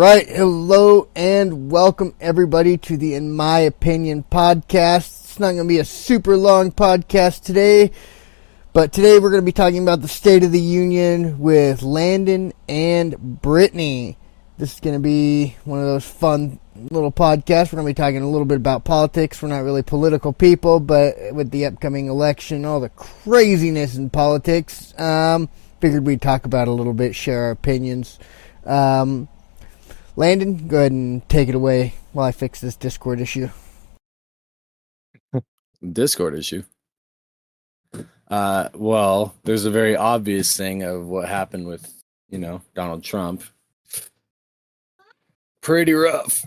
right, hello and welcome everybody to the In My Opinion podcast. It's not going to be a super long podcast today, but today we're going to be talking about the State of the Union with Landon and Brittany. This is going to be one of those fun little podcasts. We're going to be talking a little bit about politics. We're not really political people, but with the upcoming election, all the craziness in politics, figured we'd talk about it a little bit, share our opinions. Landon, go ahead and take it away while I fix this Discord issue. Discord issue? Well, there's a very obvious thing of what happened with, Donald Trump. Pretty rough.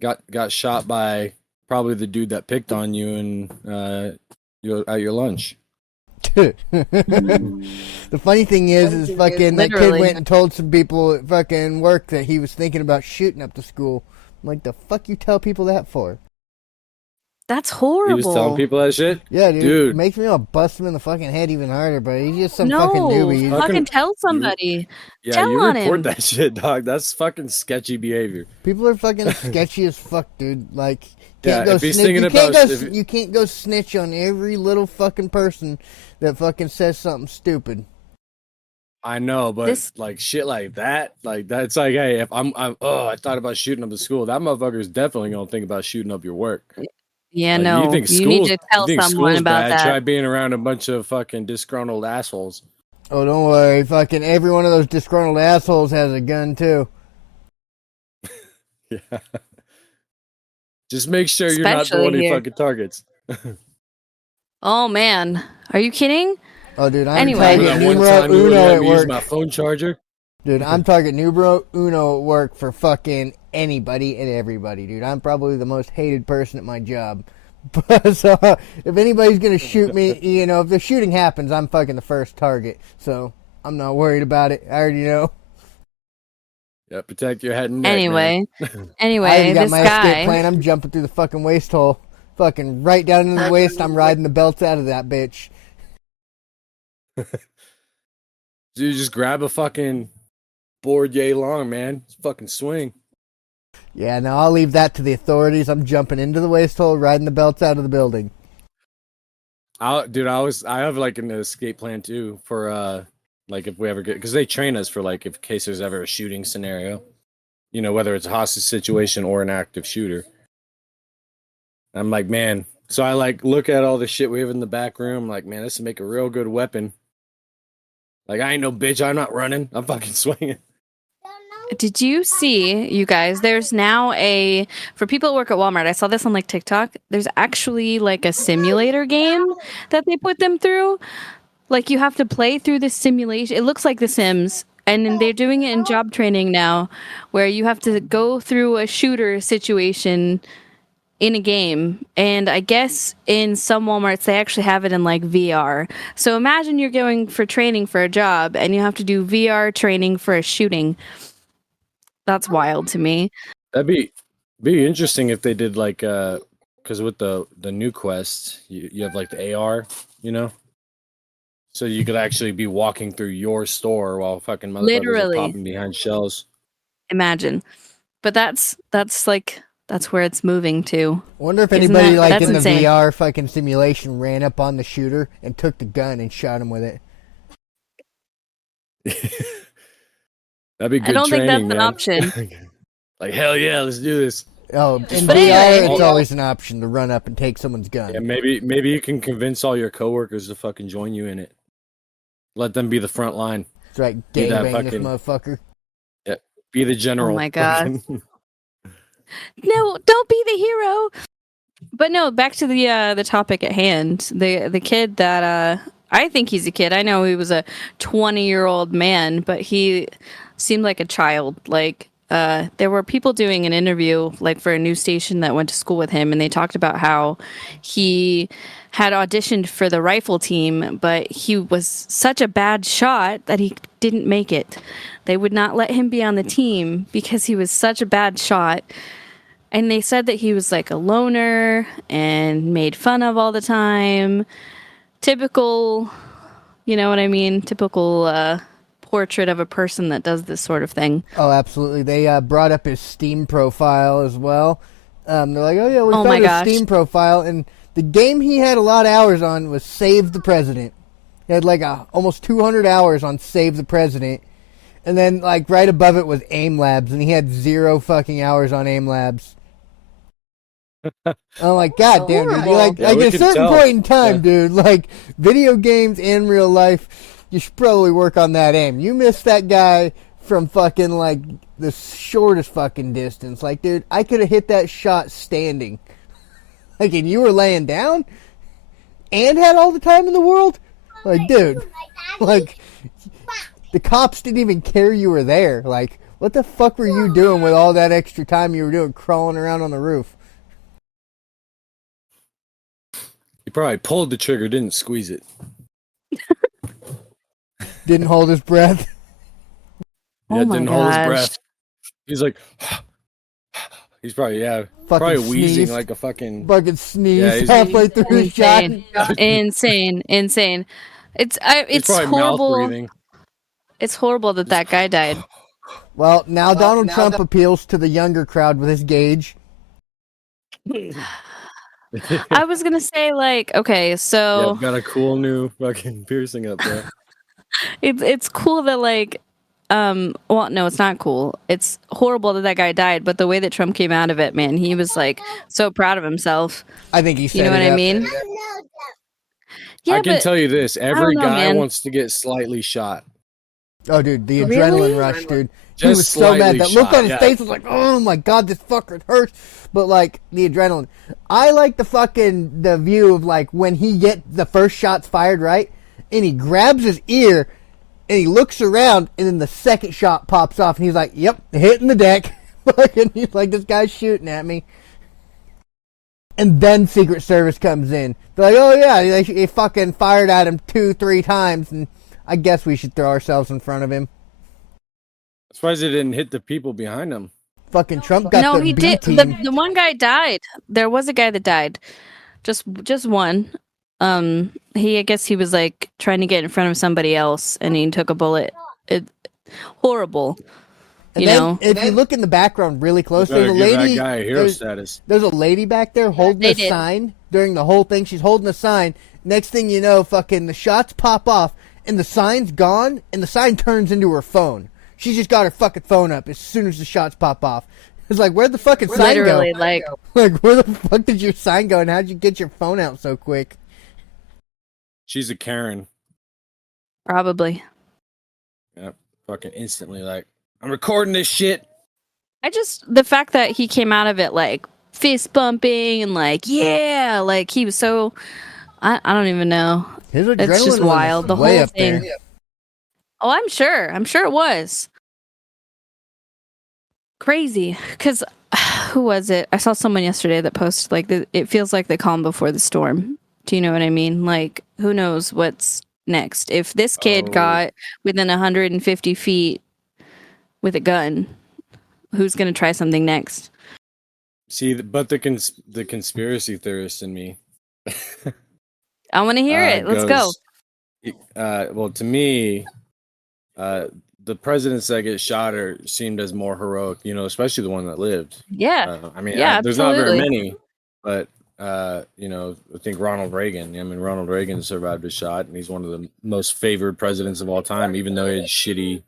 Got shot by probably the dude that picked on you and at your lunch. The funny thing is fucking that kid went and told some people at fucking work that he was thinking about shooting up the school. I'm like, the fuck you tell people that for? That's horrible. He was telling people that shit? Yeah, dude. It makes me want to bust him in the fucking head even harder, but he's just some fucking newbie. Fucking tell somebody. You report that shit, dog. That's fucking sketchy behavior. People are fucking sketchy as fuck, dude. Like, you can't go snitch on every little fucking person that fucking says something stupid. I know, but like shit like that, it's like, hey, if I thought about shooting up the school, that motherfucker is definitely gonna think about shooting up your work. Yeah, no, you need to tell someone about that. Try being around a bunch of fucking disgruntled assholes. Oh, don't worry, fucking every one of those disgruntled assholes has a gun too. Yeah. Just make sure you're not the one who fucking targets. Oh man, are you kidding? Oh, dude, I'm target numero uno at work. Use my phone charger. Dude, I'm target numero uno at work for fucking anybody and everybody, dude. I'm probably the most hated person at my job. So, if anybody's gonna shoot me, if the shooting happens, I'm fucking the first target. So, I'm not worried about it. I already know. Yeah, protect your head and neck. Anyway, I got my escape plan. I'm jumping through the fucking waste hole. Fucking right down into the waist. I'm riding the belts out of that bitch. Dude, just grab a fucking board yay long, man. Just fucking swing. Yeah, no, I'll leave that to the authorities. I'm jumping into the waste hole, riding the belts out of the building. I have like an escape plan too for like if we ever get, because they train us for like in case there's ever a shooting scenario, whether it's a hostage situation or an active shooter. I'm like, man. So I like look at all the shit we have in the back room. Like, man, this would make a real good weapon. Like, I ain't no bitch. I'm not running. I'm fucking swinging. Did you see, you guys, there's now for people who work at Walmart, I saw this on like TikTok, there's actually like a simulator game that they put them through. Like you have to play through this simulation. It looks like The Sims. And they're doing it in job training now where you have to go through a shooter situation in a game. And I guess in some Walmarts, they actually have it in like VR. So imagine you're going for training for a job and you have to do VR training for a shooting. That's wild to me. That'd be interesting if they did like, because with the new Quest, you have like the AR, So you could actually be walking through your store while fucking motherfuckers are popping behind shelves. Imagine. But that's where it's moving to. I wonder if anybody in the insane. VR fucking simulation ran up on the shooter and took the gun and shot him with it. That'd be good. I don't training, think that's man. an option. Like, hell yeah, let's do this. Oh, in VR, it's always an option to run up and take someone's gun. Yeah, maybe you can convince all your coworkers to fucking join you in it. Let them be the front line. That's right, gangbang this motherfucker. Yeah, be the general. Oh my god. No, don't be the hero. But no, back to the topic at hand. The kid that I think he's a kid. I know he was a 20-year-old man, but he seemed like a child. Like there were people doing an interview like for a news station that went to school with him, and they talked about how he had auditioned for the rifle team, but he was such a bad shot that he didn't make it. They would not let him be on the team because he was such a bad shot. And they said that he was like a loner and made fun of all the time. Typical, you know what I mean? Typical portrait of a person that does this sort of thing. Oh, absolutely. They brought up his Steam profile as well. They're like, oh, yeah, we Oh found my his gosh. Steam profile. And the game he had a lot of hours on was Save the President. He had like almost 200 hours on Save the President. And then like right above it was AIM Labs. And he had 0 fucking hours on AIM Labs. I'm like, God damn, dude. You're like, Yeah, like we at a could certain tell. point in time, Yeah. dude, like video games and real life, you should probably work on that aim. You missed that guy from fucking like the shortest fucking distance. Like, dude, I could have hit that shot standing. Like, and you were laying down and had all the time in the world? Like, dude, like, the cops didn't even care you were there. Like, what the fuck were you doing with all that extra time you were doing crawling around on the roof? He probably pulled the trigger, didn't squeeze it. Didn't hold his breath. Oh Yeah, my didn't hold his gosh. breath. He's like, he's probably Fucking probably wheezing sneezed. like a fucking. Fucking sneezed Yeah, he's- halfway through his shot. Insane. He's It's probably mouth horrible. breathing. It's horrible that guy died. Well, now Donald Trump appeals to the younger crowd with his gauge. I was gonna say like, okay, Yeah, so got a cool new fucking piercing up there. it's cool that like, well, no, it's not cool. It's horrible that guy died, but the way that Trump came out of it, man, he was like so proud of himself. I think he said You know what it I up. mean? Yeah, I can but tell you this: every don't know, guy man. wants to get slightly shot. Oh, dude, the Really? adrenaline rush, dude. He Just was so mad. slightly That look shot, on his yeah. face was like, oh my god, this fucker hurts. But like the adrenaline, I like the view of like when he get the first shots fired, right, and he grabs his ear and he looks around, and then the second shot pops off, and he's like, yep, hitting the deck. And he's like, this guy's shooting at me. And then Secret Service comes in. They're like, oh yeah, they fucking fired at him 2-3 times, and I guess we should throw ourselves in front of him. I'm surprised it didn't hit the people behind him. Fucking Trump got no, the he B did. team. The one guy died. There was a guy that died. Just one. I guess he was like trying to get in front of somebody else, and he took a bullet. Horrible. And You then, know, if you look in the background really close, Better there's a give lady. that guy a hero status. There's a lady back there holding They a did. sign during the whole thing. She's holding a sign. Next thing you know, fucking the shots pop off, and the sign's gone, and the sign turns into her phone. She just got her fucking phone up as soon as the shots pop off. It's like, where'd the fucking sign literally, go? like, Like, where the fuck did your sign go, and how'd you get your phone out so quick? She's a Karen. probably. Yep. Fucking instantly like, I'm recording this shit. The fact that he came out of it like fist bumping and like, yeah, like he was so. I don't even know. His It's adrenaline just was wild. The way whole up there. thing. Oh, I'm sure. I'm sure it was crazy. Because who was it? I saw someone yesterday that posted like it feels like the calm before the storm. Do you know what I mean? Like, who knows what's next? If this kid Oh. got within 150 feet with a gun, who's going to try something next? See, but the conspiracy theorist in me. I want to hear it. Let's go. Well, to me, the presidents that get shot seemed as more heroic, especially the one that lived. Yeah. I mean, Yeah, there's not very absolutely. many, but I think Ronald Reagan. I mean, Ronald Reagan survived a shot, and he's one of the most favored presidents of all time, even though he had shitty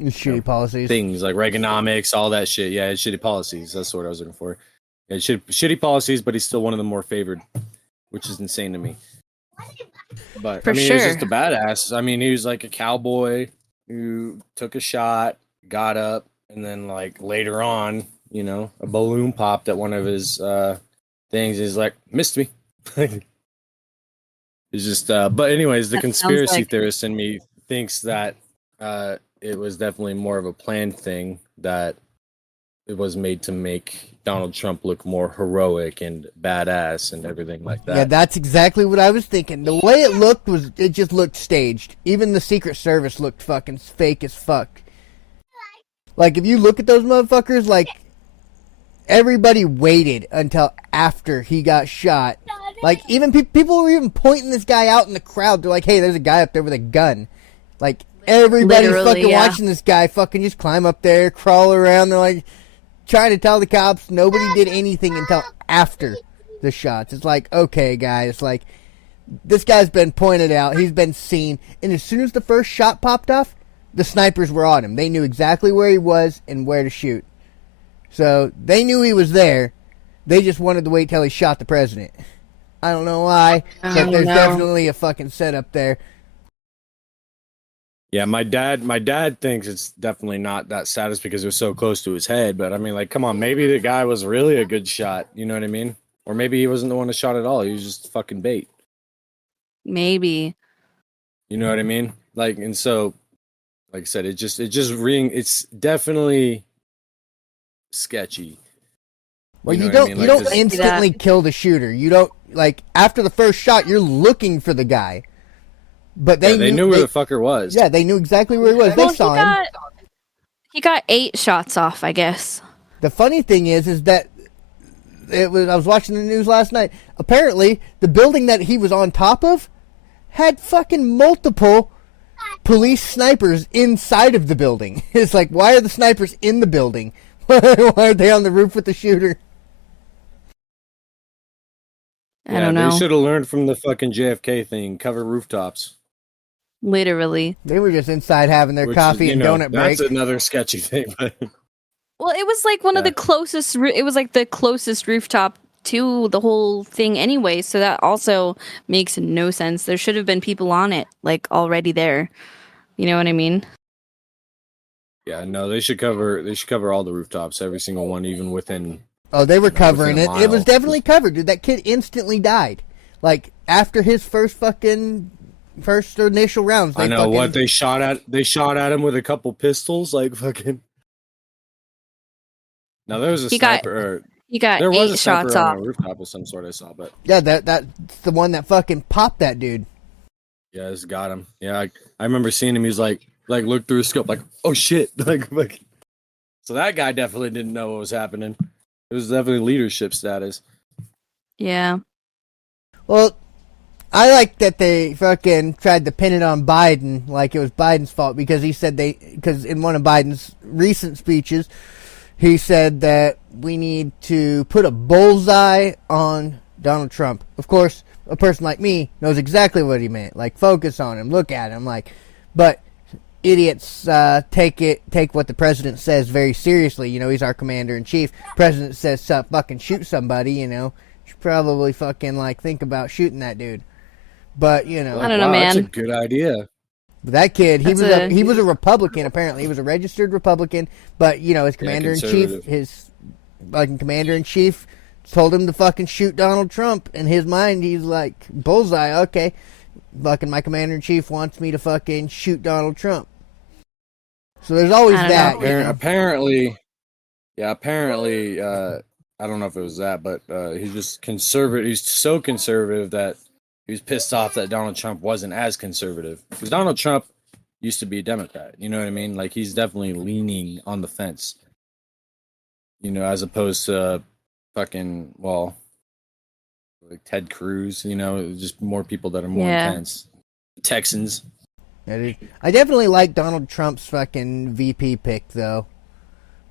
Shitty policies. things like Reaganomics, all that shit. Yeah, he had shitty policies. That's what I was looking for. He had shitty policies, but he's still one of the more favored, which is insane to me. But For I mean, he was sure. just a badass. I mean, he was like a cowboy who took a shot, got up, and then like later on, a balloon popped at one of his things. He's like, missed me. It's just, but anyways, the That sounds conspiracy like- theorist in me thinks that it was definitely more of a planned thing, that it was made to make Donald Trump look more heroic and badass and everything like that. Yeah, that's exactly what I was thinking. The way it just looked staged. Even the Secret Service looked fucking fake as fuck. Like, if you look at those motherfuckers, like, everybody waited until after he got shot Like, even people were even pointing this guy out in the crowd. They're like, hey, there's a guy up there with a gun. Like, everybody's Literally, fucking yeah. watching this guy fucking just climb up there, crawl around. They're like, trying to tell the cops. Nobody did anything until after the shots. It's like, okay, guys, like, this guy's been pointed out. He's been seen. And as soon as the first shot popped off, the snipers were on him. They knew exactly where he was and where to shoot. So they knew he was there. They just wanted to wait till he shot the president. I don't know why, but there's definitely a fucking setup there. Yeah, my dad thinks it's definitely not that status because it was so close to his head. But I mean, like, come on, maybe the guy was really a good shot. You know what I mean? Or maybe he wasn't the one that shot at all. He was just fucking bait. Maybe. You know what I mean? Like, and so, like I said, it's definitely sketchy. Well, know you what I don't mean? you Like, don't instantly kill the shooter. You don't, like, after the first shot, you're looking for the guy. But they knew where the fucker was. Yeah, they knew exactly where he was. They saw him. He got 8 shots off, I guess. The funny thing is that I was watching the news last night. Apparently, the building that he was on top of had fucking multiple police snipers inside of the building. It's like, why are the snipers in the building? Why are they on the roof with the shooter? I don't know. They should have learned from the fucking JFK thing. Cover rooftops. Literally. They were just inside having their coffee and donut break. That's another sketchy thing. But Well, it was like one of the closest. It was like the closest rooftop to the whole thing, anyway. So that also makes no sense. There should have been people on it, like, already there. You know what I mean? yeah, no, they should cover all the rooftops, every single one, even within. Oh, they were covering within it. a It was mile. definitely covered, dude. That kid instantly died. Like, after his first initial rounds. I know what they shot at. They shot at him with a couple pistols, like fucking. Now there was a sniper. He got There was 8 a sniper shots on off. a rooftop of some sort. I saw, but Yeah, that's the one that fucking popped that dude. yeah, it's got him. Yeah, I remember seeing him. He's like looked through a scope, like, oh shit, like. So that guy definitely didn't know what was happening. It was definitely leadership status. Yeah. Well, I like that they fucking tried to pin it on Biden, like it was Biden's fault, because he said because in one of Biden's recent speeches, he said that we need to put a bullseye on Donald Trump. Of course, a person like me knows exactly what he meant. Like, focus on him, look at him, like, but idiots take what the president says very seriously. You know, he's our commander in chief. President says fucking shoot somebody, you know. You should probably fucking, like, think about shooting that dude. But, you know, I don't know, man. That's a good idea. that kid, he That's was a Republican, apparently. He was a registered Republican, but, you know, his commander in chief, conservative. his fucking commander in chief told him to fucking shoot Donald Trump. In his mind, he's like, bullseye, okay. Fucking my commander in chief wants me to fucking shoot Donald Trump. So there's always I don't that. know. You know? Apparently, I don't know if it was that, but he's just conservative. He's so conservative that he was pissed off that Donald Trump wasn't as conservative. Because Donald Trump used to be a Democrat. You know what I mean? Like, he's definitely leaning on the fence. You know, as opposed to fucking, well, like Ted Cruz, you know, just more people that are more intense. Texans. Yeah, dude. I definitely like Donald Trump's fucking VP pick, though.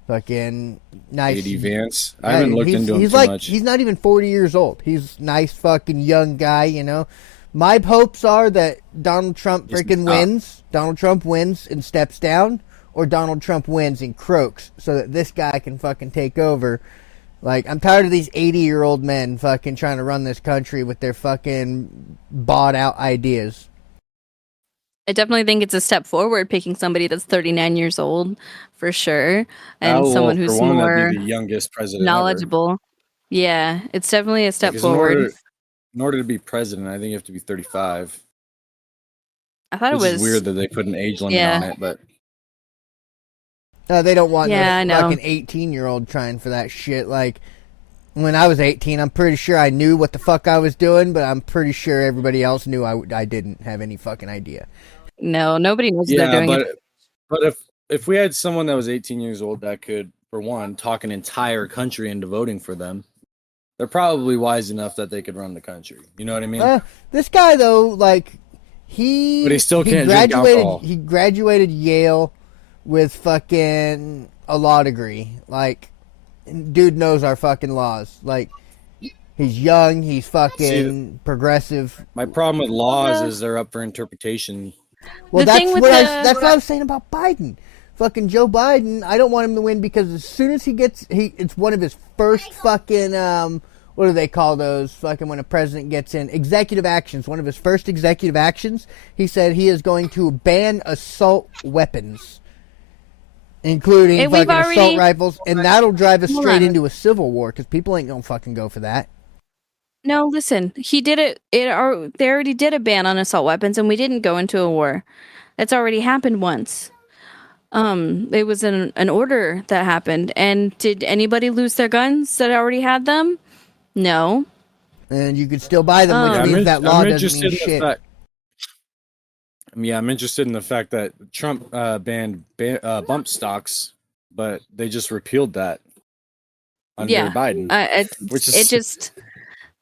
Fucking nice. JD Vance. I haven't looked into him he's too like, much. He's not even 40 years old. He's nice fucking young guy, you know. My hopes are that Donald Trump freaking wins. Donald Trump wins and steps down, or Donald Trump wins and croaks, so that this guy can fucking take over. Like, I'm tired of these 80-year-old men fucking trying to run this country with their fucking bought-out ideas. I definitely think it's a step forward picking somebody that's 39 years old, for sure, and someone who's more the youngest president knowledgeable. ever. Yeah, it's definitely a step Because forward. in order to be president, I think you have to be 35. I thought it Which was is weird that they put an age limit on it, but They don't want Yeah, I no know. fucking 18-year-old trying for that shit. Like, when I was 18, I'm pretty sure I knew what the fuck I was doing, but I'm pretty sure everybody else knew I didn't have any fucking idea. no, nobody knows what they're doing. but if we had someone that was 18 years old that could, for one, talk an entire country into voting for them, they're probably wise enough that they could run the country. You know what I mean? This guy though, like But he still can't drink graduated. alcohol. He graduated Yale with fucking a law degree. Like, dude knows our fucking laws. Like, he's young. He's fucking progressive. My problem with laws is they're up for interpretation. Well, The thing with that's what I was saying about Biden. Fucking Joe Biden. I don't want him to win because as soon as it's one of his first fucking what do they call those? Fucking when a president gets in executive actions. One of his first executive actions, he said he is going to ban assault weapons, including And we've fucking assault already- rifles, and that'll drive us Hold straight on. into a civil war because people ain't gonna fucking go for that. No, listen. He did it. They already did a ban on assault weapons, and we didn't go into a war. That's already happened once. It was an order that happened, and did anybody lose their guns that already had them? No. And you could still buy them, which Yeah, means that law doesn't mean shit. I'm interested in the fact that Trump banned bump stocks, but they just repealed that under Yeah. Biden. Which is- It just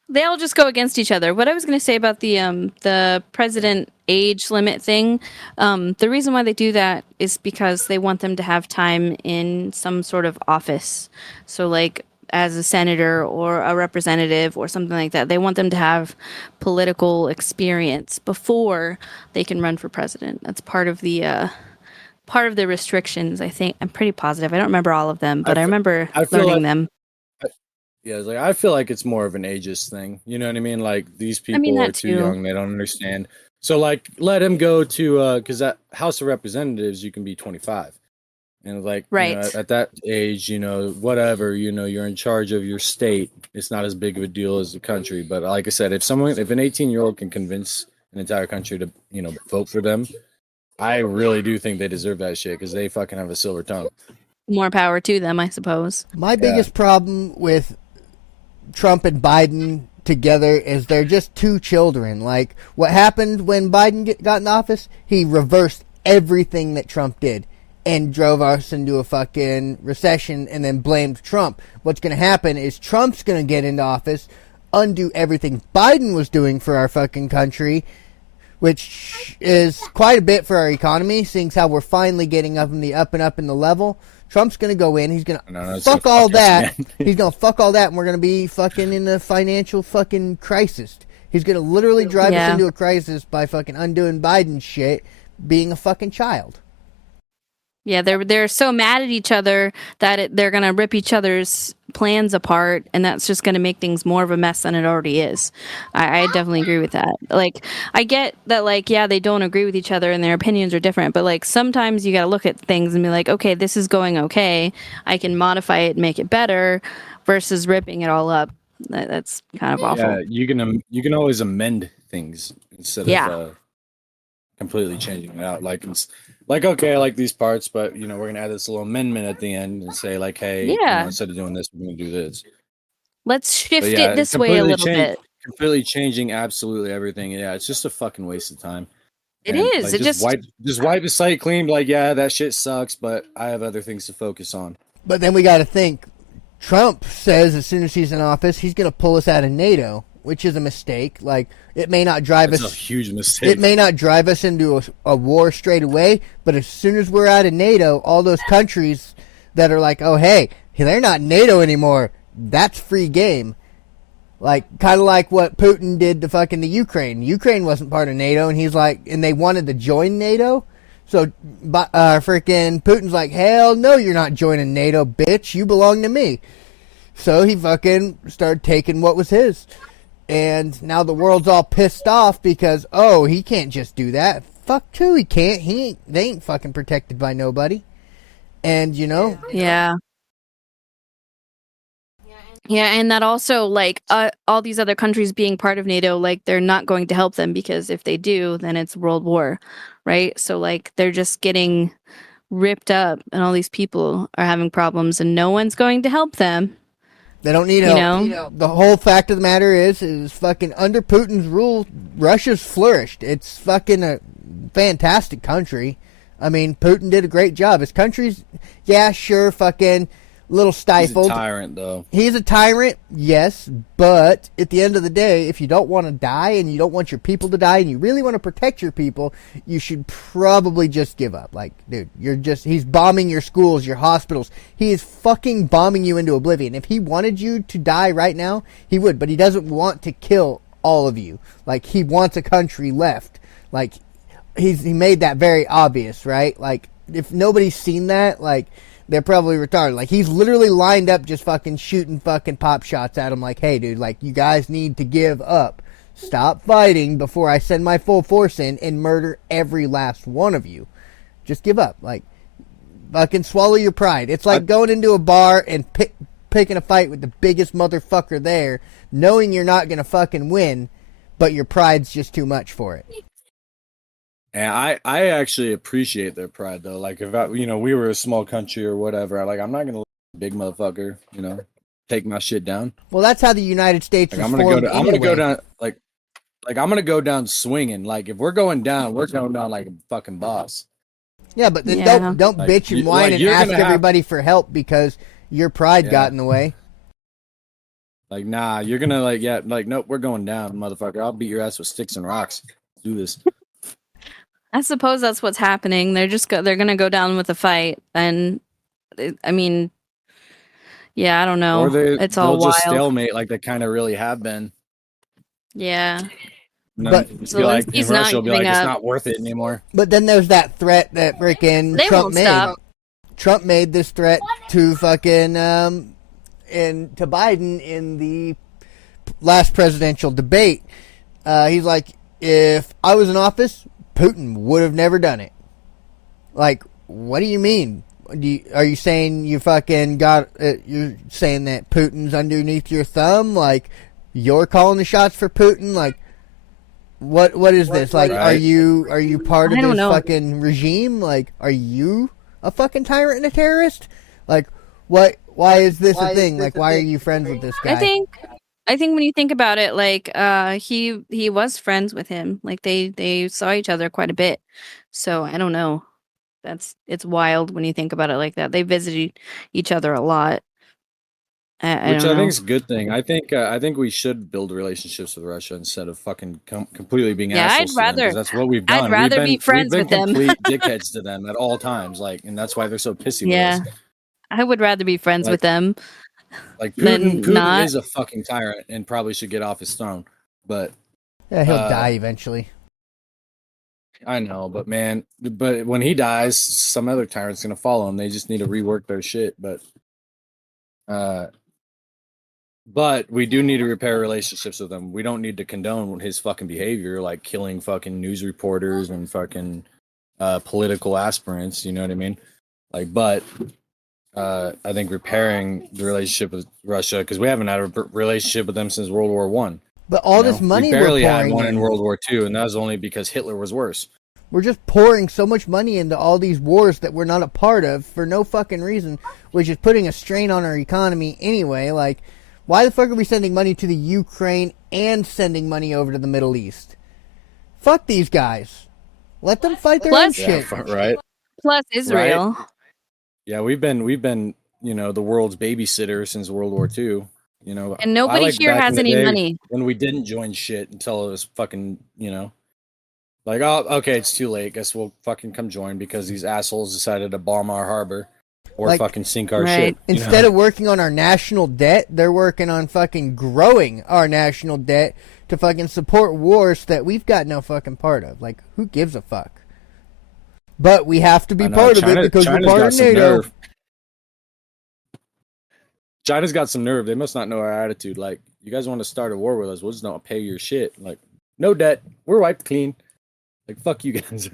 they all just go against each other. What I was going to say about the president age limit thing, the reason why they do that is because they want them to have time in some sort of office. So like as a senator or a representative or something like that, they want them to have political experience before they can run for president. That's part of the restrictions. I think I'm pretty positive. I don't remember all of them, but I remember I feel learning like- them. Yeah, like I feel like it's more of an ageist thing. You know what I mean? Like these people that are too too. young; they don't understand. So, like, let him go to because at House of Representatives you can be 25, and like, you know, Right. at that age, you know, whatever, you know, you're in charge of your state. It's not as big of a deal as the country. But like I said, if an 18-year-old can convince an entire country to, you know, vote for them, I really do think they deserve that shit because they fucking have a silver tongue. More power to them, I suppose. My biggest problem with Trump and Biden together is they're just two children. Like, what happened when Biden got in office? He reversed everything that Trump did and drove us into a fucking recession and then blamed Trump. What's going to happen is Trump's going to get into office, undo everything Biden was doing for our fucking country, which is quite a bit for our economy, seeing how we're finally getting up in the level. Trump's going to go in. He's going to fuck all that. He's going to fuck all that, and we're going to be fucking in a financial fucking crisis. He's going to literally drive us into a crisis by fucking undoing Biden's shit, being a fucking child. Yeah, they're so mad at each other that they're gonna rip each other's plans apart, and that's just gonna make things more of a mess than it already is. I definitely agree with that. Like, I get that, like, yeah, they don't agree with each other and their opinions are different, but like sometimes you gotta look at things and be like, okay, this is going okay. I can modify it and make it better, versus ripping it all up. That's kind of awful. Yeah, you can always amend things instead of completely changing it out. Like it's like, okay, I like these parts, but you know, we're gonna add this little amendment at the end and say like, hey, you know, instead of doing this, we're gonna do this. Let's shift But yeah, it this way a little bit. Completely changing absolutely everything. Yeah, it's just a fucking waste of time. It And, is. like, It just wipe the site clean. Like, yeah, that shit sucks, but I have other things to focus on. But then we got to think, Trump says as soon as he's in office, he's going to pull us out of NATO, which is a mistake. Like, it may not drive It's us. a huge mistake. It may not drive us into a war straight away, but as soon as we're out of NATO, all those countries that are like, oh, hey, they're not NATO anymore, that's free game. Like, kind of like what Putin did to fucking the Ukraine. Ukraine wasn't part of NATO, and he's like, and they wanted to join NATO. So, freaking Putin's like, hell no, you're not joining NATO, bitch. You belong to me. So he fucking started taking what was his. And now the world's all pissed off because, oh, he can't just do that. Fuck too, he can't. They ain't fucking protected by nobody. And, you know. Yeah. Yeah, and that also, like, all these other countries being part of NATO, like, they're not going to help them because if they do, then it's world war, right? So, like, they're just getting ripped up and all these people are having problems and no one's going to help them. They don't need help. The whole fact of the matter is fucking under Putin's rule, Russia's flourished. It's fucking a fantastic country. I mean, Putin did a great job. His country's, yeah, sure, fucking little He's a stifled. tyrant, though. He's a tyrant, yes, but at the end of the day, if you don't want to die and you don't want your people to die and you really want to protect your people, you should probably just give up. Like, dude, he's bombing your schools, your hospitals. He is fucking bombing you into oblivion. If he wanted you to die right now, he would, but he doesn't want to kill all of you. Like, he wants a country left. Like, he made that very obvious, right? Like, if nobody's seen that, like, they're probably retarded. Like, he's literally lined up just fucking shooting fucking pop shots at him like, hey, dude, like, you guys need to give up. Stop fighting before I send my full force in and murder every last one of you. Just give up. Like, fucking swallow your pride. It's like going into a bar and picking a fight with the biggest motherfucker there, knowing you're not going to fucking win, but your pride's just too much for it. And I actually appreciate their pride, though. Like, if we were a small country or whatever, I'm not gonna let a big motherfucker, take my shit down. Well, that's how the United States was formed anyway. I'm gonna go down I'm gonna go down swinging. Like, if we're going down like a fucking boss. Yeah, but then Yeah. don't Like, bitch and whine and you're ask gonna have- everybody for help because your pride got in the way. Like, nah, you're gonna nope, we're going down, motherfucker. I'll beat your ass with sticks and rocks. Let's do this. I suppose that's what's happening. They're gonna go down with a fight, and I mean, yeah, I don't know. Or It's all they'll just wild. stalemate like they kind of really have been. Yeah, And But- then So be like, he's and not Russia will be like, giving it's up. not worth it anymore. But then there's that threat that freaking They Trump won't made. stop. Trump made this threat to fucking to Biden in the last presidential debate. He's like, if I was in office, Putin would have never done it. Like, what do you mean? Are you saying you fucking got? You're saying that Putin's underneath your thumb? Like, you're calling the shots for Putin? Like, what is this? Like, Right. are you part of I don't this know. fucking regime? Like, are you a fucking tyrant and a terrorist? Like, what? Why is this a thing? Like, why are you friends with this guy? I think when you think about it, like he was friends with him. Like they saw each other quite a bit. So I don't know. It's wild when you think about it like that. They visited each other a lot. I Which don't I know. think is a good thing. I think we should build relationships with Russia instead of fucking completely being Yeah, assholes I'd to them, 'cause rather- that's what we've done. rather be friends we've with been them. complete dickheads to them at all times. Like, and that's why they're so pissy Yeah. with us. I would rather be friends Like- with them. Like, Then Putin not. is a fucking tyrant and probably should get off his throne. But Yeah, he'll uh, die eventually. I know, but when he dies, some other tyrant's gonna follow him. They just need to rework their shit. But we do need to repair relationships with him. We don't need to condone his fucking behavior, like killing fucking news reporters and fucking political aspirants. You know what I mean? Like, but I think repairing the relationship with Russia, because we haven't had a relationship with them since World War One. But all this money we barely we're had pouring one in World War II, and that was only because Hitler was worse. We're just pouring so much money into all these wars that we're not a part of for no fucking reason, which is putting a strain on our economy anyway. Like, why the fuck are we sending money to the Ukraine and sending money over to the Middle East? Fuck these guys. Let them fight their own Plus- Yeah, shit. right. Plus Israel. Yeah, we've been the world's babysitter since World War II. And nobody here back has in the any day money. when we didn't join shit until it was fucking like, oh, okay, it's too late. Guess we'll fucking come join because these assholes decided to bomb our harbor or Like- fucking sink our Right. shit. Instead of working on our national debt, they're working on fucking growing our national debt to fucking support wars that we've got no fucking part of. Like, who gives a fuck? But we have to be part of it because we're part of NATO. China's got some nerve. They must not know our attitude. Like, you guys want to start a war with us? We'll just not pay your shit. Like, no debt. We're wiped clean. Like, fuck you guys.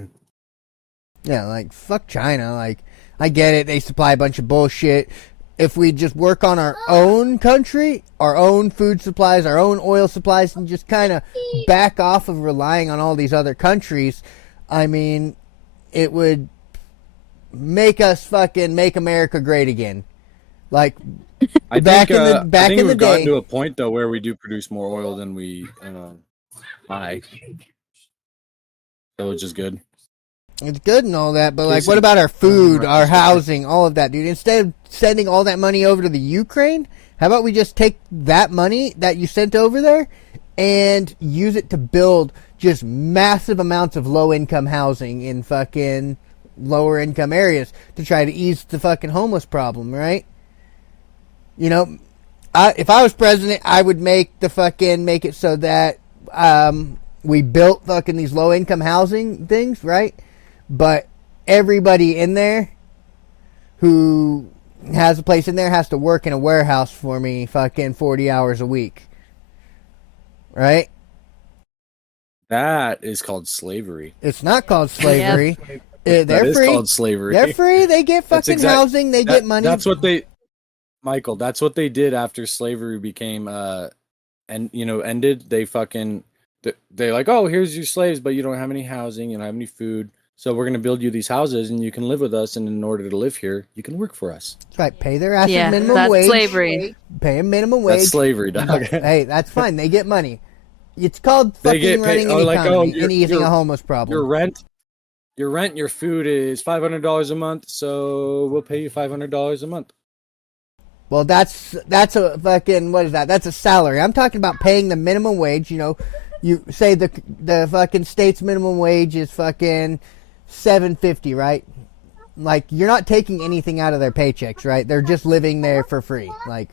Yeah, like, fuck China. Like, I get it. They supply a bunch of bullshit. If we just work on our own country, our own food supplies, our own oil supplies, and just kind of back off of relying on all these other countries, I mean, it would make us fucking make America great again. Like, I Back think, in the- back I think in the we've gotten day- to a point though where we do produce more oil than we buy, so which is good. It's good and all that, but like, Casey, what about our food, our right. housing, all of that, dude? Instead of sending all that money over to the Ukraine, how about we just take that money that you sent over there and use it to build just massive amounts of low-income housing in fucking lower-income areas to try to ease the fucking homeless problem, right? You know, if I was president, I would make it so that we built fucking these low-income housing things, right? But everybody in there who has a place in there has to work in a warehouse for me fucking 40 hours a week. Right? That is called slavery. It's not called slavery. They're That is free. called slavery. They're free. They get fucking housing. They get money. That's what they, Michael. That's what they did after slavery became ended. They fucking they like, oh, here's your slaves, but you don't have any housing, you don't have any food. So we're gonna build you these houses, and you can live with us. And in order to live here, you can work for us. That's right. Pay their asses Yeah, minimum that's wage. slavery. Pay a minimum wage. That's slavery, dog. Hey, that's fine. They get money. It's called They fucking get running paid- an oh, like, economy oh, and easing your- a homeless problem. Your rent, your food is $500 a month. So we'll pay you $500 a month. Well, that's a fucking, what is that? That's a salary. I'm talking about paying the minimum wage. You know, you say the fucking state's minimum wage is fucking $7.50, right? Like, you're not taking anything out of their paychecks, right? They're just living there for free. Like,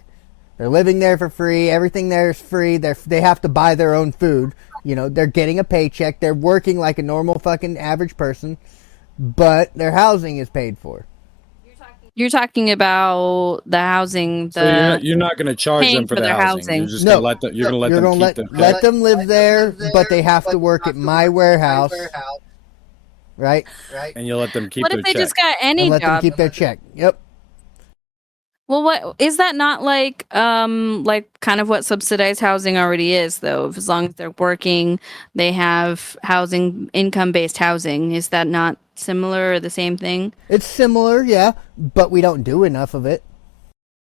they're living there for free. Everything there is free. They have to buy their own food. You know, they're getting a paycheck. They're working like a normal fucking average person, but their housing is paid for. You're talking about the housing. So you're not going to charge paying them for for their their housing. housing. You're just No. going to let them. You're going to let You're them gonna keep let them live there, but they have to work at my warehouse, right? and you let them keep What their if they check. just got any And let them job? keep their check. Yep. Well, what is that not like kind of what subsidized housing already is though? As long as they're working, they have housing, income-based housing. Is that not similar or the same thing? It's similar, yeah, but we don't do enough of it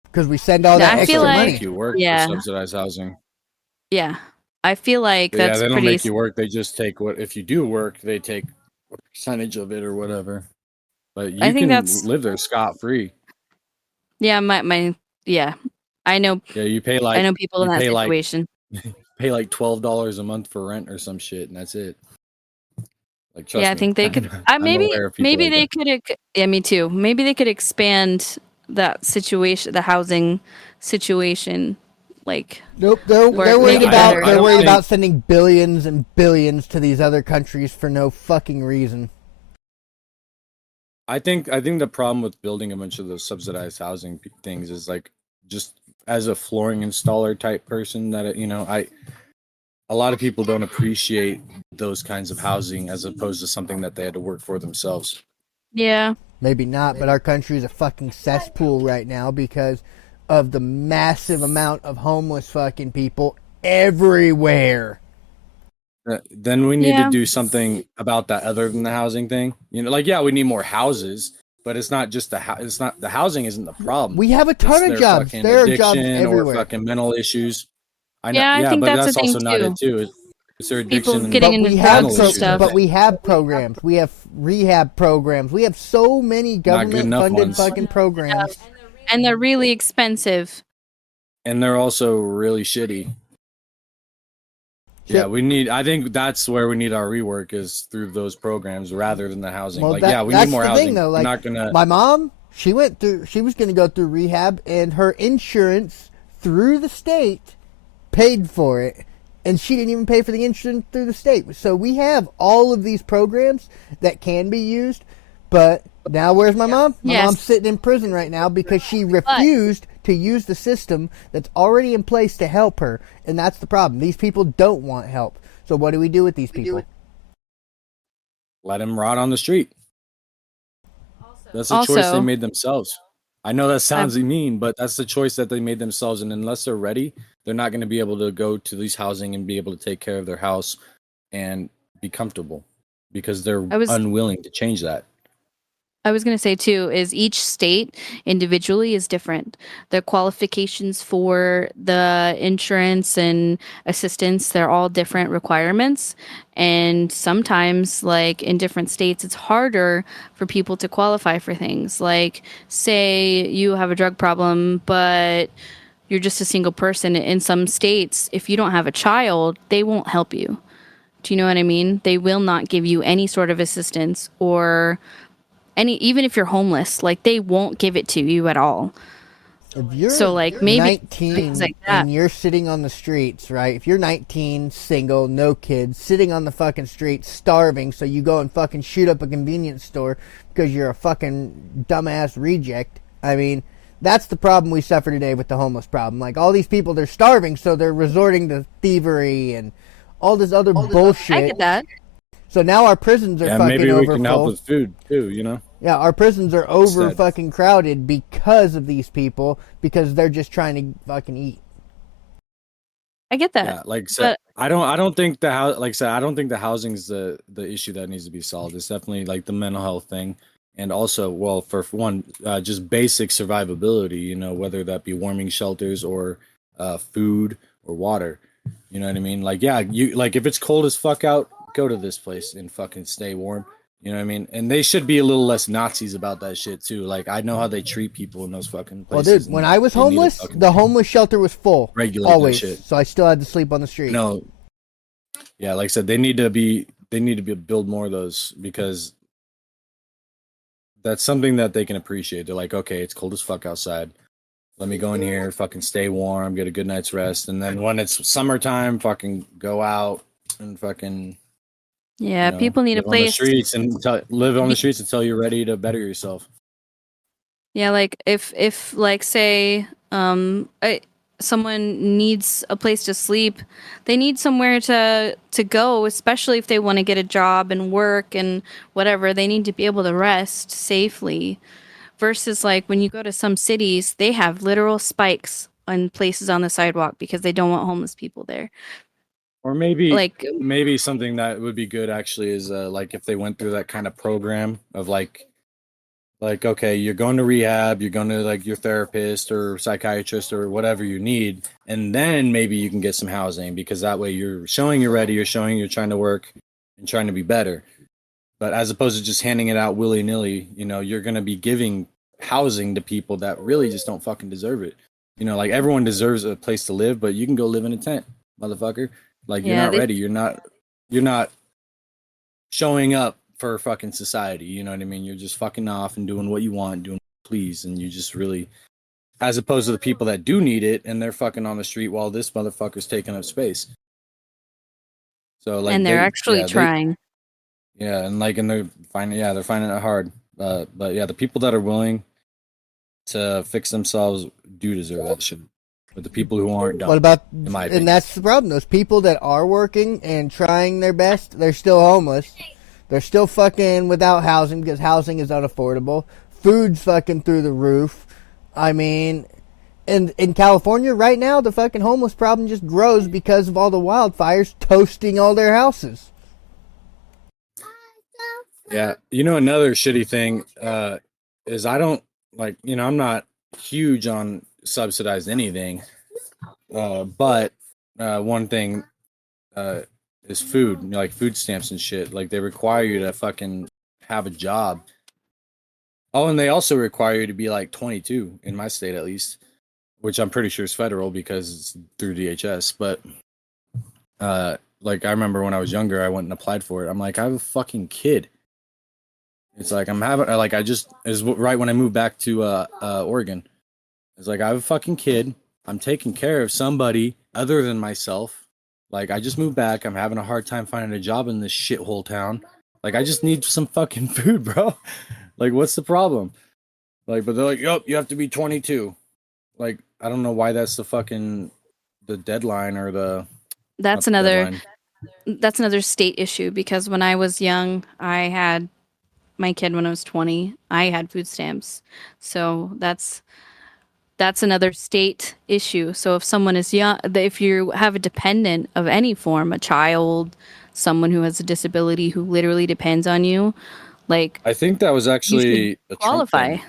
because we send all that I extra feel like- money. Make you work Yeah. for subsidized housing. Yeah. I feel like Yeah, that's they don't pretty make you work. They just take what if you do work, they take a percentage of it or whatever. But you I think can that's- live there scot free. Yeah, my yeah. I know Yeah, you pay like I know people in you that pay like- situation. pay like $12 a month for rent or some shit, and that's it. Like, trust Yeah, I me, think they could I'm maybe aware of people maybe like they that. could yeah, me too. Maybe they could expand that situation, the housing situation, like Nope, they're Work worried maybe about better. I they're don't worried think- about sending billions and billions to these other countries for no fucking reason. I think the problem with building a bunch of those subsidized housing things is like just as a flooring installer type person that a lot of people don't appreciate those kinds of housing as opposed to something that they had to work for themselves. yeah. Maybe not, but our country is a fucking cesspool right now because of the massive amount of homeless fucking people everywhere. Then we need Yeah. to do something about that other than the housing thing. You know, like yeah, we need more houses, but it's not just it's not the housing isn't the problem. We have a It's ton of their jobs. fucking There are jobs addiction or everywhere. fucking mental issues. I know, Yeah, I think but that's that's the thing, also not too. it too. It's their People addiction. getting But into we have drugs and issues. stuff. but we have programs. We have rehab programs. We have so many enough government funded ones. fucking programs. And they're really expensive. And they're also really shitty. Yeah, I think that's where we need our rework is through those programs rather than the housing. Well, like, that- yeah, we that's need more the housing. thing, though, We're like, not gonna. My mom, she was going to go through rehab, and her insurance through the state paid for it, and she didn't even pay for the insurance through the state. So we have all of these programs that can be used, but now where's my mom? My Yes. mom's sitting in prison right now because she refused to use the system that's already in place to help her, and that's the problem. These people don't want help. So what do we do with these people? Let them rot on the street. That's a choice they Also- made themselves. I know that sounds mean, but that's the choice that they made themselves. And unless they're ready, they're not going to be able to go to these housing and be able to take care of their house and be comfortable because they're I was- unwilling to change that. I was going to say too is each state individually is different. The qualifications for the insurance and assistance, they're all different requirements. And sometimes, like in different states, it's harder for people to qualify for things. Like, say you have a drug problem, but you're just a single person. In some states, if you don't have a child, they won't help you. Do you know what I mean? They will not give you any sort of assistance or even if you're homeless, like they won't give it to you at all. If you're So like maybe 19 things like that. and you're sitting on the streets, right? If you're 19, single, no kids, sitting on the fucking street, starving, so you go and fucking shoot up a convenience store because you're a fucking dumbass reject. I mean, that's the problem we suffer today with the homeless problem. Like all these people, they're starving, so they're resorting to thievery and all this other bullshit. I get that. So now our prisons are fucking maybe we overfull. can help with food too, you know? Yeah, our prisons are over Instead. fucking crowded because of these people, because they're just trying to fucking eat. I get that. Yeah, like I said, I don't think the house, like I said, I don't think the housing is the issue that needs to be solved. It's definitely like the mental health thing, and also, well, for one, just basic survivability. You know, whether that be warming shelters or food or water. You know what I mean? Like, yeah, you like if it's cold as fuck out, go to this place and fucking stay warm. You know what I mean? And they should be a little less Nazis about that shit too. Like I know how they treat people in those fucking Well, places. dude, when I was homeless, the homeless shelter was full. Regulate that always. shit. So I still had to sleep on the street. No. Yeah, like I said, they need to build more of those because that's something that they can appreciate. They're like, okay, it's cold as fuck outside. Let me go in here, fucking stay warm, get a good night's rest, and then when it's summertime, fucking go out and fucking Yeah, you know, people need a live on the place. streets and live on the streets until you're ready to better yourself. Yeah, like if like say someone needs a place to sleep, they need somewhere to go, especially if they want to get a job and work and whatever. They need to be able to rest safely. Versus like when you go to some cities, they have literal spikes on places on the sidewalk because they don't want homeless people there. Or maybe Like something that would be good actually is like if they went through that kind of program of like okay, you're going to rehab, you're going to like your therapist or psychiatrist or whatever you need, and then maybe you can get some housing because that way you're showing you're ready, you're showing you're trying to work and trying to be better. But as opposed to just handing it out willy-nilly, you know, you're going to be giving housing to people that really just don't fucking deserve it. You know, like everyone deserves a place to live, but you can go live in a tent, motherfucker. Like you're not ready. You're not showing up for fucking society. You know what I mean? You're just fucking off and doing what you want, doing what you please, and you just really, as opposed to the people that do need it and they're fucking on the street while this motherfucker's taking up space. So like, and they're actually trying. And they're finding it hard. But yeah, the people that are willing to fix themselves do deserve that shit. But the people who aren't don't. What about, in my opinion. and that's the problem, those people that are working and trying their best, they're still homeless. They're still fucking without housing because housing is unaffordable. Food's fucking through the roof. I mean, and in California right now, the fucking homeless problem just grows because of all the wildfires toasting all their houses. Yeah, you know, another shitty thing is I don't like, you know, I'm not huge on subsidized anything, but one thing is food, you know, like food stamps and shit. Like they require you to fucking have a job. Oh, and they also require you to be like 22 in my state at least, which I'm pretty sure is federal because it's through DHS. But like I remember when I was younger, I went and applied for it. I'm like, I have a fucking kid. It's like I'm having like I just is right when I moved back to Oregon. It's like I have a fucking kid. I'm taking care of somebody other than myself. Like I just moved back. I'm having a hard time finding a job in this shithole town. Like I just need some fucking food, bro. Like what's the problem? Like, but they're like, yup, you have to be 22. Like I don't know why that's the deadline or the. That's another state issue because when I was young, I had my kid when I was 20. I had food stamps. So that's another state issue. So if someone is young, if you have a dependent of any form, a child, someone who has a disability who literally depends on you, Like, I think that was actually a Trump qualify. thing,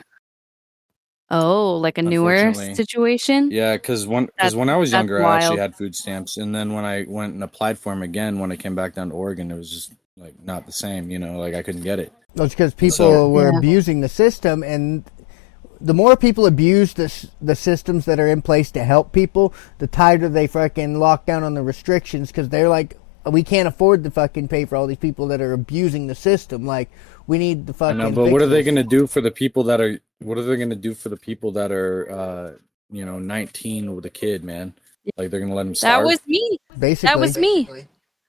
Oh, like a newer unfortunately. situation? Yeah, because That's when I was that's younger, I actually wild. had food stamps, and then when I went and applied for them again, when I came back down to Oregon, it was just like not the same. You know, like I couldn't get it. That's because people So were Yeah. abusing the system, and the more people abuse the systems that are in place to help people, the tighter they fucking lock down on the restrictions, because they're like, we can't afford to fucking pay for all these people that are abusing the system. Like, we need the I fucking. know, but what are they fix going to this. do for the people that are? What are they going to do for the people that are, 19 with a kid, man? Like they're going to let them That starve? was me. Basically, That was me.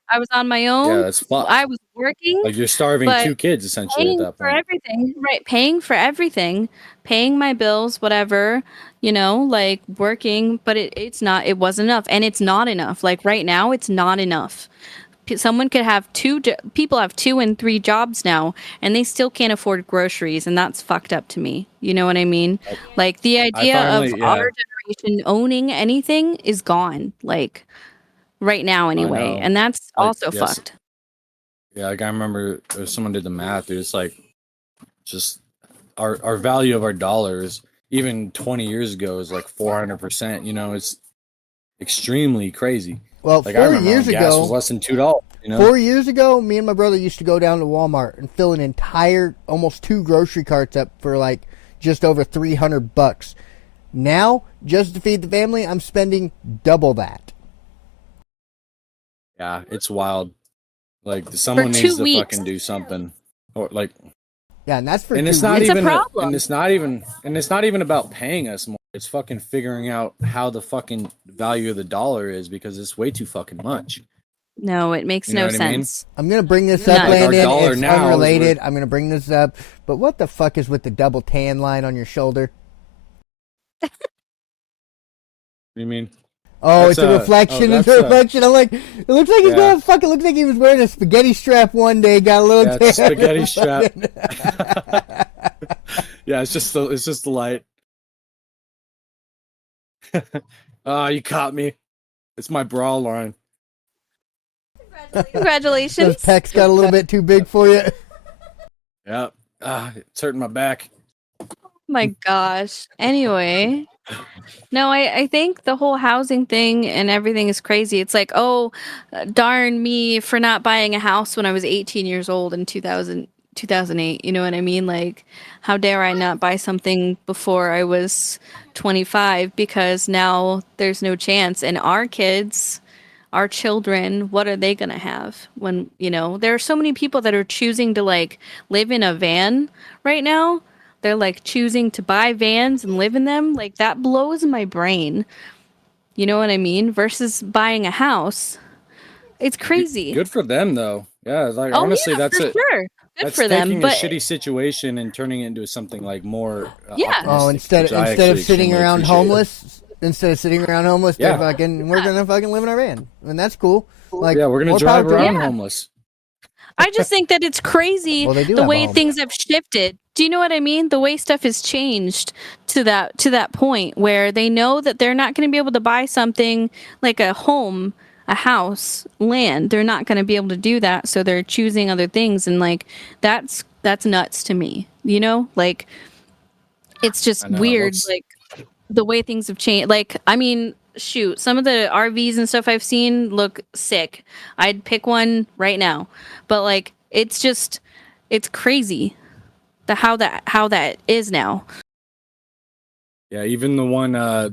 I was on my Yeah, own. that's fucked. I was working, Like you're starving but two kids essentially at paying that for point. everything, right? Paying for everything, paying my bills, whatever, like working, but it wasn't enough. And it's not enough. Like right now, it's not enough. Someone could have people have 2 and 3 jobs now, and they still can't afford groceries. And that's fucked up to me. You know what I mean? Like the I idea of finally, our yeah, generation owning anything is gone. Like right now, I anyway. know. And that's Like also yes, fucked. yeah. Like I remember someone did the math. Dude, it's like just our value of our dollars even 20 years ago is like 400%. You know, it's extremely crazy. Well, Like I remember when gas was ago, less than $2. You know, 4 years ago, me and my brother used to go down to Walmart and fill an entire, almost 2 grocery carts up for like just over $300. Now, just to feed the family, I'm spending double that. yeah, it's wild. Like someone For needs 2 to weeks. fucking do something, or like, Yeah, and that's for and 2 it's not weeks. It's a even, problem. and it's not even about paying us more. It's fucking figuring out how the fucking value of the dollar is because it's way too fucking much. No, it makes You know no what I mean? sense. I'm going to bring this None. up, Like, our Landon. dollar It's now is unrelated. worth- I'm going to bring this up. But what the fuck is with the double tan line on your shoulder? What do you mean? Oh, That's it's a reflection. It's a reflection. I'm like, it looks like he's Yeah. going to fucking look like he was wearing a spaghetti strap one day. Got a little Yeah, tan. it's a spaghetti strap. Yeah, it's just the light. Ah, you caught me. It's my bra line. Those Congratulations. pecs got a little bit too big for you. Yep. Ah, it's hurting my back. My gosh. Anyway, no, I think the whole housing thing and everything is crazy. It's like, oh, darn me for not buying a house when I was 18 years old in 2008. You know what I mean? Like, how dare I not buy something before I was 25 because now there's no chance. And our kids, our children, what are they going to have when, there are so many people that are choosing to like live in a van right now. They're like choosing to buy vans and live in them. Like that blows my brain. You know what I mean? Versus buying a house. It's crazy. Good for them though. Yeah, like Oh honestly, yeah, that's for it. sure. Good That's for them. taking But a shitty situation and turning it into something like more Yeah. Oh, optimistic, instead which I of actually sitting extremely around appreciate. homeless, Yeah. we're gonna fucking live in our van, and that's cool. Like, Yeah, we're gonna more drive power to around them. homeless. I just think that it's crazy Well, they do the have a way home. things have shifted. Do you know what I mean? The way stuff has changed to that point where they know that they're not going to be able to buy something like a home, a house, land. They're not going to be able to do that, so they're choosing other things and like that's nuts to me. Like it's just I know, it weird looks- like the way things have changed. Like I mean, shoot, some of the RVs and stuff I've seen look sick. I'd pick one right now. But like it's crazy how that is now. Yeah, even the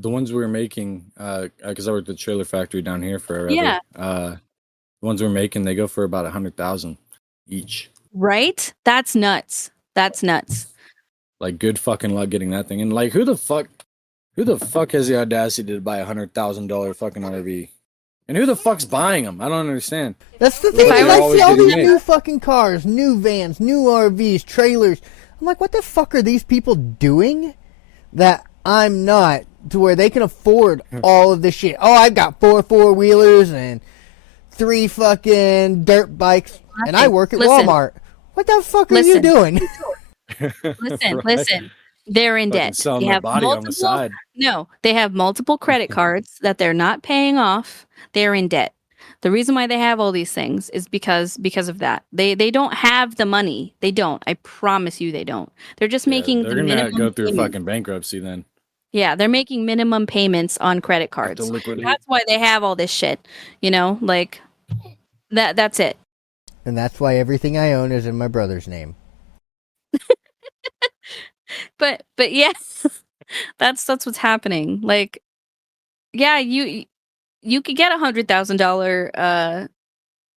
ones we were making, because I worked at the trailer factory down here forever. Yeah. The ones we're making, they go for about 100,000 each. Right? That's nuts. That's nuts. Like good fucking luck getting that thing. And like, who the fuck has the audacity to buy $100,000 fucking RV? And who the fuck's buying them? I don't understand. That's the thing. If I Is were I see always all getting these made. new fucking cars, new vans, new RVs, trailers. I'm like, what the fuck are these people doing that I'm not, to where they can afford all of this shit? Oh, I've got 4-wheelers and 3 fucking dirt bikes, and I work at Listen. Walmart. What the fuck are you Listen. doing? Listen, Right. listen. They're in Fucking debt. selling They their have body on the multiple side. No, they have multiple credit cards that they're not paying off. They're in debt. The reason why they have all these things is because of that. They don't have the money. They don't. I promise you, they don't. They're just making They're the gonna minimum go through payments. fucking bankruptcy then. Yeah, they're making minimum payments on credit Have cards. to liquidate. That's why they have all this shit. You know, like that's it. And that's why everything I own is in my brother's name. But yeah, that's what's happening. Like, yeah, you could get $100,000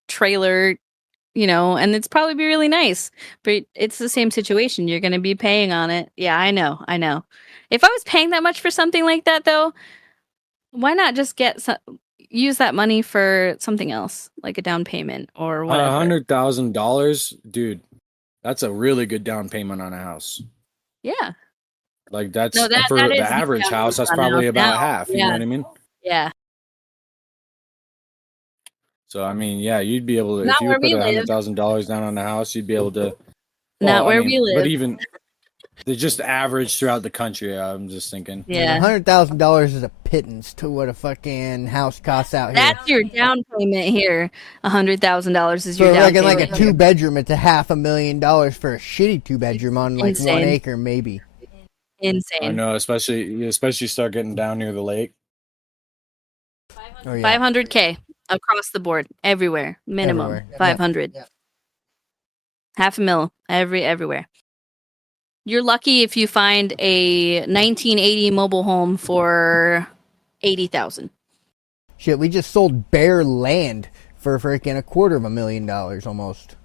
trailer, you know, and it's probably be really nice, but it's the same situation. You're going to be paying on it. Yeah, I know. If I was paying that much for something like that, though, why not just use that money for something else, like a down payment or whatever? $100,000, dude. That's a really good down payment on a house. Yeah. Like that's No, for that the is average down house. That's payment on a probably house about now. half. You know what I mean? Yeah. So I mean, yeah, you'd be able to Not if you where put we live. $100,000 down on the house, you'd be able to. Not where we live. But even they're just average throughout the country. I'm just thinking. Yeah. $100,000 is a pittance to what a fucking house costs out here. That's your down payment here. $100,000 is your For down like, payment. like a 2-bedroom, it's $500,000 for a shitty 2-bedroom on like Insane. 1 acre, maybe. Insane. I know, especially start getting down near the lake. Oh, yeah. 500K across the board, everywhere, minimum Everywhere. 500. Yeah. $500,000 everywhere. You're lucky if you find a 1980 mobile home for $80,000. Shit, we just sold bare land for freaking $250,000 almost.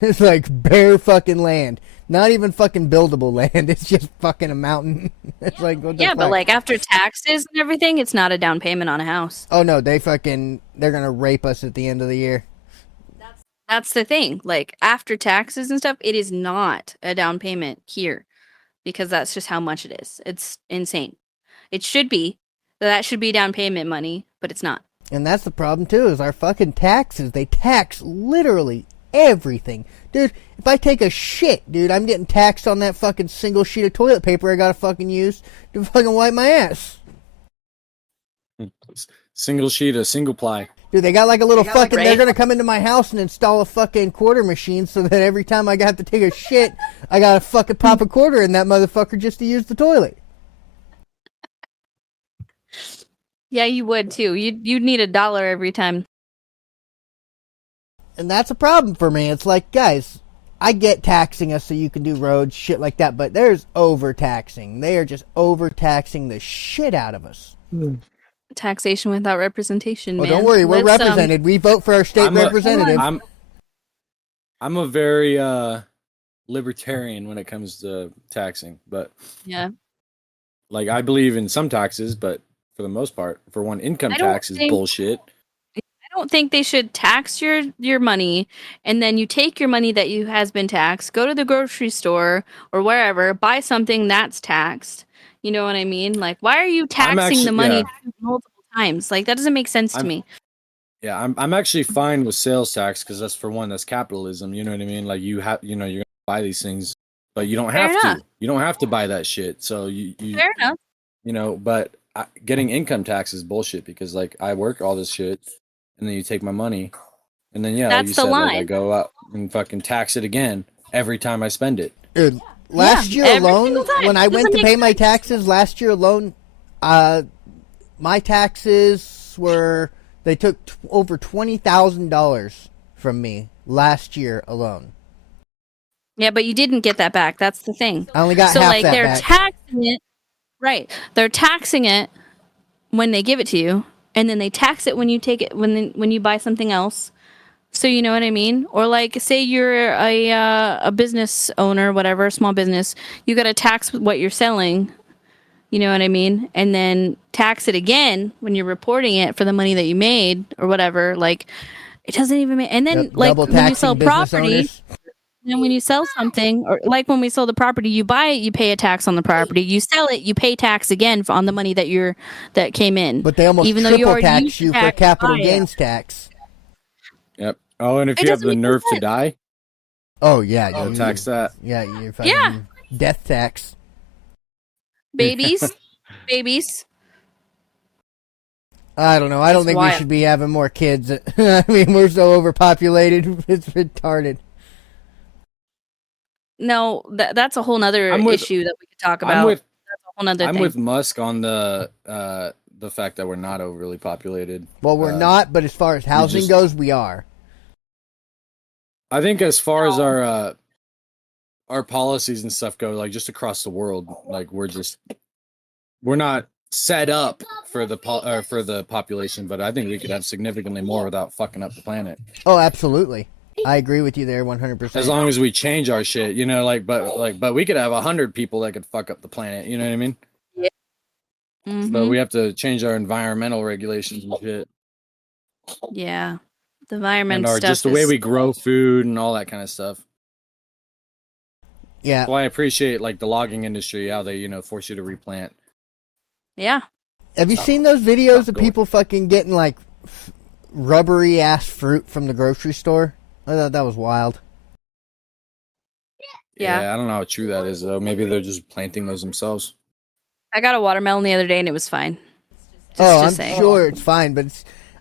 It's like bare fucking land. Not even fucking buildable land. It's just fucking a mountain. It's like, what the Yeah, fuck? but like after taxes and everything, it's not a down payment on a house. Oh no, they're gonna rape us at the end of the year. That's the thing. Like after taxes and stuff, it is not a down payment here because that's just how much it is. It's insane. It should be. That should be down payment money, but it's not. And that's the problem too, is our fucking taxes. They tax literally everything. Dude, if I take a shit, dude, I'm getting taxed on that fucking single sheet of toilet paper I gotta fucking use to fucking wipe my ass. Single sheet, a single ply. Dude, they got like a little fucking, right? they're gonna come into my house and install a fucking quarter machine so that every time I have to take a shit, I gotta fucking pop a quarter in that motherfucker just to use the toilet. Yeah, you would too. You'd need $1 every time. And that's a problem for me. It's like, guys, I get taxing us so you can do roads, shit like that, but there's overtaxing. They are just overtaxing the shit out of us. Taxation without representation, Oh, man. don't worry, we're Let's, represented. We vote for our state representative. I'm a very libertarian when it comes to taxing, but yeah. like I believe in some taxes, but for the most part, for one, income tax is bullshit. I don't think they should tax your money and then you take your money that you has been taxed, go to the grocery store or wherever, buy something that's taxed. You know what I mean? Like, why are you taxing the money multiple times? Like, that doesn't make sense to me. Yeah, I'm actually fine with sales tax because that's for one, that's capitalism. You know what I mean? Like you have, you're gonna buy these things, but you don't have to. You don't have to buy that shit. So you Fair enough. But getting income tax is bullshit because like I work all this shit, and then you take my money, and then that's like you the said, line. like, I go out and fucking tax it again every time I spend it. Dude, last year alone, when I went to pay my taxes, last year alone, my taxes were, they took over $20,000 from me last year alone. Yeah, but you didn't get that back. That's the thing. I only got so half like that they're back. taxing it, right? They're taxing it when they give it to you, and then they tax it when you take it when you buy something else. So you know what I mean? Or like, say you're a business owner, whatever, small business, you got to tax what you're selling. You know what I mean? And then tax it again when you're reporting it for the money that you made or whatever. Like, it doesn't even make. And then like when you sell property. And when you sell something, or like when we sold the property, you buy it, you pay a tax on the property. You sell it, you pay tax again on the money that came in. But they almost triple tax you for capital gains tax. Yep. Oh, and if you have the nerve to die, oh yeah, you'll tax that. Yeah, you're fucking death tax. Babies. I don't know. I don't It's think wild. we should be having more kids. I mean, we're so overpopulated. It's retarded. No, that's a whole nother I'm with- issue that we could talk about. I'm with That's a whole nother I'm thing. with Musk on the fact that we're not overly populated. Well, we're not, but as far as housing just- goes, we are. I think as far as our policies and stuff go, like just across the world, like we're not set up for the for the population, but I think we could have significantly more without fucking up the planet. Oh, absolutely. I agree with you there 100%. As long as we change our shit, you know, but we could have 100 people that could fuck up the planet, you know what I mean? Mhm. But we have to change our environmental regulations and shit. Yeah, the environment And our stuff just the way is- we grow food and all that kind of stuff. Yeah. Well, I appreciate like the logging industry, how they, you know, force you to replant. Yeah, Have you seen those videos Stop of going. people fucking getting like rubbery ass fruit from the grocery store? I thought that was wild. Yeah. I don't know how true that is though. Maybe they're just planting those themselves. I got a watermelon the other day and it was fine. Oh, I'm just saying. sure it's fine, but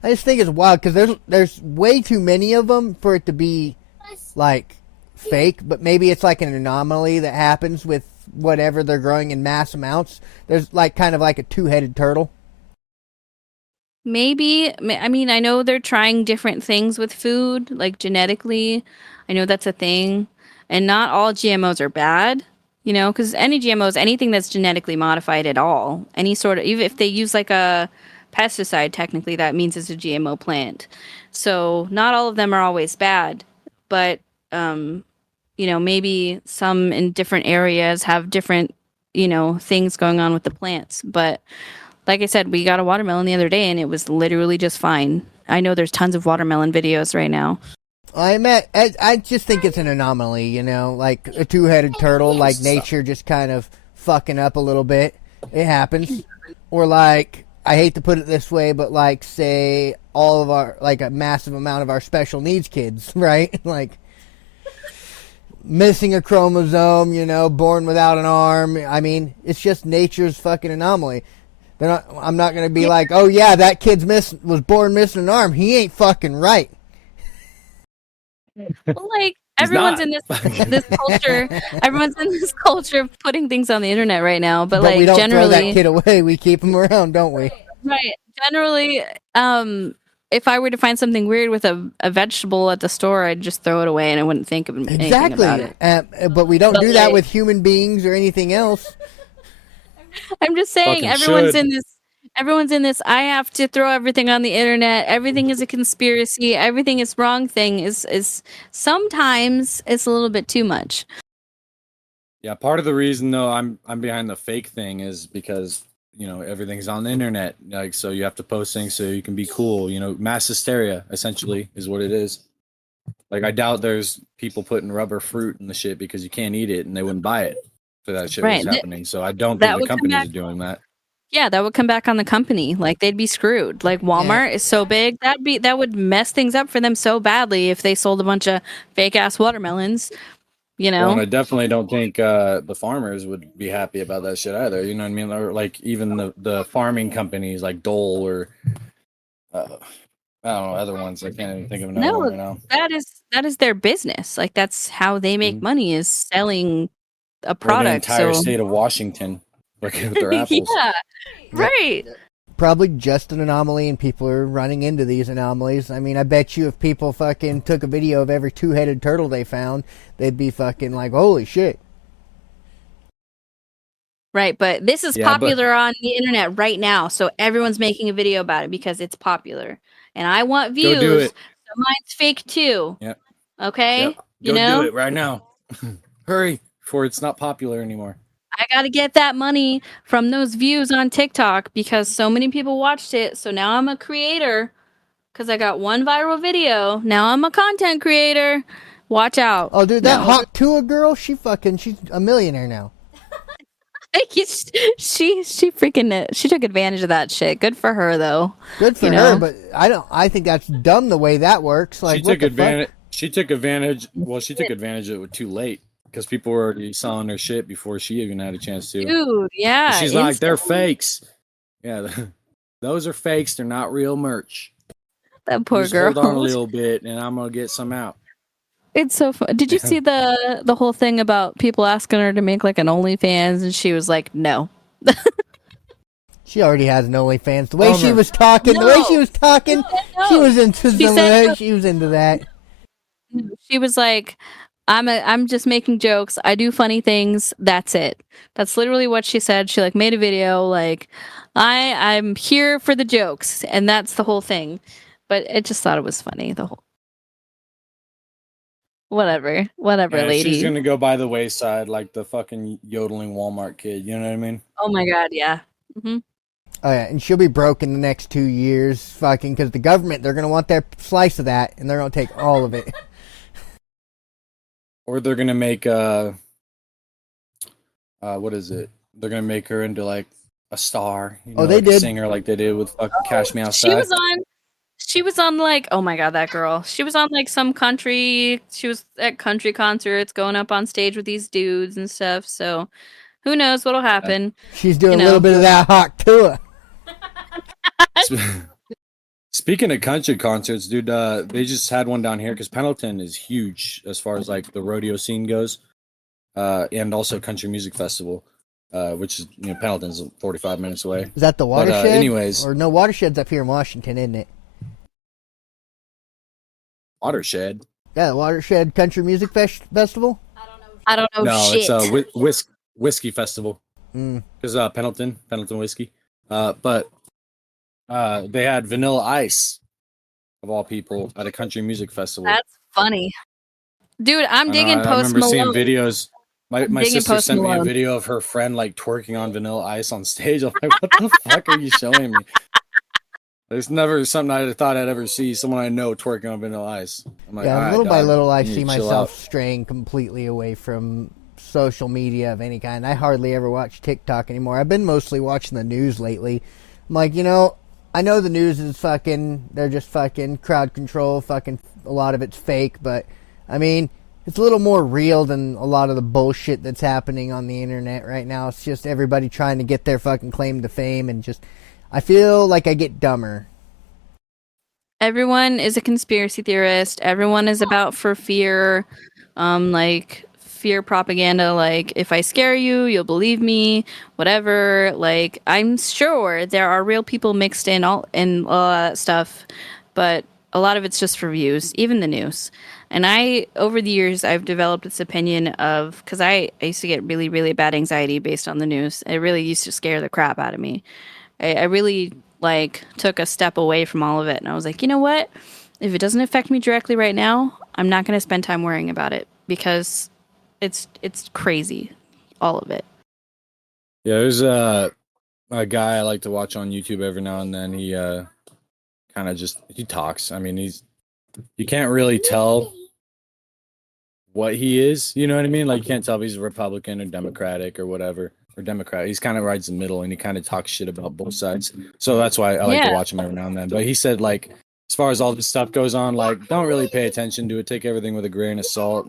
I just think it's wild because there's way too many of them for it to be like fake. But maybe it's like an anomaly that happens with whatever they're growing in mass amounts. There's like kind of like a two-headed turtle. Maybe. I mean, I know they're trying different things with food, like genetically. I know that's a thing. And not all GMOs are bad, you know, because any GMOs, anything that's genetically modified at all, any sort of, even if they use like a pesticide, technically that means it's a GMO plant. So not all of them are always bad, but, you know, maybe some in different areas have different, you know, things going on with the plants. But like I said, we got a watermelon the other day and it was literally just fine. I know there's tons of watermelon videos right now. I just think it's an anomaly, you know, like a two-headed turtle, like nature just kind of fucking up a little bit. It happens. Or like, I hate to put it this way, but like, say, all of our, like a massive amount of our special needs kids, right? Like, missing a chromosome, you know, born without an arm. I mean, it's just nature's fucking anomaly. I'm not going to be like, oh yeah, that kid's was born missing an arm. He ain't fucking right. Well, like everyone's not. in this culture. Everyone's in this culture of putting things on the internet right now. But like we don't throw that generally, kid away. We keep him around, don't we? right? Generally, if I were to find something weird with a vegetable at the store, I'd just throw it away and I wouldn't think of anything about it. Exactly. But we don't But, do that like- with human beings or anything else. I'm just saying, Fucking everyone's should. in this. Everyone's in this. I have to throw everything on the internet. Everything is a conspiracy. Everything is wrong. Thing is sometimes it's a little bit too much. Yeah, part of the reason though I'm behind the fake thing is because, you know, everything's on the internet. Like, so you have to post things so you can be cool. You know, mass hysteria essentially is what it is. Like, I doubt there's people putting rubber fruit in the shit because you can't eat it and they wouldn't buy it for that shit Right. was happening. So I don't That think the would come companies back- are doing that. Yeah, that would come back on the company. Like they'd be screwed. Like Walmart is so big that would mess things up for them so badly if they sold a bunch of fake ass watermelons. You know, Well, and I definitely don't think the farmers would be happy about that shit either. You know what I mean? Or like even the farming companies like Dole or I don't know, other ones. I can't even think of another No, one right now. that is their business. Like that's how they make Mhm. money is selling a Or the product. entire So state of Washington working with their apples. yeah, right. Probably just an anomaly, and people are running into these anomalies. I mean, I bet you if people fucking took a video of every two-headed turtle they found, they'd be fucking like, holy shit. Right, but this is Yeah, but- popular on the internet right now, so everyone's making a video about it because it's popular, and I want views. Go do it. So mine's fake too. Yep. Okay. Yep. You Go know, do it right now. Hurry before it's not popular anymore. I got to get that money from those views on TikTok because so many people watched it. So now I'm a creator because I got one viral video. Now I'm a content creator. Watch out. Oh, dude, that No. Hawk Tua girl, she's a millionaire now. she freaking she took advantage of that shit. Good for her though. Good for You her, know? but I think that's dumb the way that works. Like, she what took the advantage. She took advantage. Well, she took advantage of it too late because people were already selling her shit before she even had a chance to. Dude, yeah. She's like, they're fakes. Yeah, those are fakes. They're not real merch. That poor Just girl. hold on a little bit, and I'm gonna get some out. It's so fun. Did you see the whole thing about people asking her to make like an OnlyFans, and she was like, "No." She already has an OnlyFans. The way she Bummer. was talking, No. she was into She said- she was into that. She was like, I'm just making jokes. I do funny things. That's it. That's literally what she said. She like made a video like, I'm here for the jokes, and that's the whole thing. But I just thought it was funny. The whole whatever, Yeah, lady. she's gonna go by the wayside like the fucking yodeling Walmart kid. You know what I mean? Oh my god, yeah. hmm Oh yeah, and she'll be broke in the next 2 years, fucking, because the government, they're gonna want their slice of that, and they're gonna take all of it. Or they're gonna make what is it? They're gonna make her into like a star. You know, they like did. a singer like they did with fucking Cash Me Outside. She was on like, oh my god, that girl. She was on like some country. She was at country concerts, going up on stage with these dudes and stuff. So, who knows what'll happen? She's doing You a little know. bit of that hawk tour. Speaking of country concerts, dude, they just had one down here because Pendleton is huge as far as like the rodeo scene goes, and also country music festival, which is Pendleton's 45 minutes away. Is that the But, watershed? anyways, Or no, watershed's up here in Washington, isn't it? Watershed. Yeah, the Watershed Country Music Festival. I don't know No, shit. it's a whiskey festival Mm. because Pendleton whiskey. But they had Vanilla Ice of all people at a country music festival. That's funny. Dude, I'm digging I Post remember Malone. seeing videos. My digging sister Post sent me a Malone. video of her friend like twerking on Vanilla Ice on stage. I'm like, what the fuck are you showing me? There's never something I thought I'd ever see someone I know twerking on Vanilla Ice. I'm like, Yeah, all right, little by dog, little, I you need see to chill myself out. straying completely away from social media of any kind. I hardly ever watch TikTok anymore. I've been mostly watching the news lately. I'm like, I know the news is they're just fucking crowd control, fucking a lot of it's fake, but I mean, it's a little more real than a lot of the bullshit that's happening on the internet right now. It's just everybody trying to get their fucking claim to fame, and just, I feel like I get dumber. Everyone is a conspiracy theorist. Everyone is about for fear, like fear propaganda. Like, if I scare you, you'll believe me. Whatever. Like, I'm sure there are real people mixed in all that stuff, but a lot of it's just for views. Even the news. And over the years, I've developed this opinion of, because I used to get really, really bad anxiety based on the news. It really used to scare the crap out of me. I really took a step away from all of it, and I was like, you know what? If it doesn't affect me directly right now, I'm not going to spend time worrying about it, because it's crazy, all of it. Yeah, there's a guy I like to watch on YouTube every now and then. He kind of he talks. I mean, you can't really tell what he is. You know what I mean? Like, you can't tell if he's a Republican or Democratic or whatever. Or Democrat. He's kind of rides the middle, and he kind of talks shit about both sides. So that's why I like to watch him every now and then. But he said, like, as far as all this stuff goes on, like, don't really pay attention to it. Take everything with a grain of salt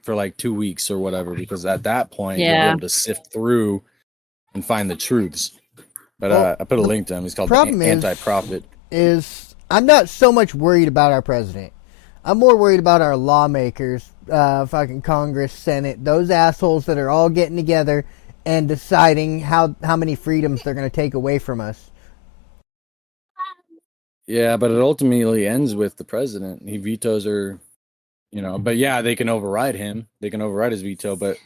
for like 2 weeks or whatever, because at that point you'll be able to sift through and find the truths. But Well, I put a link to him. He's called problem the Anti-Prophet. is I'm not so much worried about our president. I'm more worried about our lawmakers, fucking Congress, Senate, those assholes that are all getting together and deciding how many freedoms they're going to take away from us. Yeah, but it ultimately ends with the president. He vetoes her, but yeah, they can override him. They can override his veto, but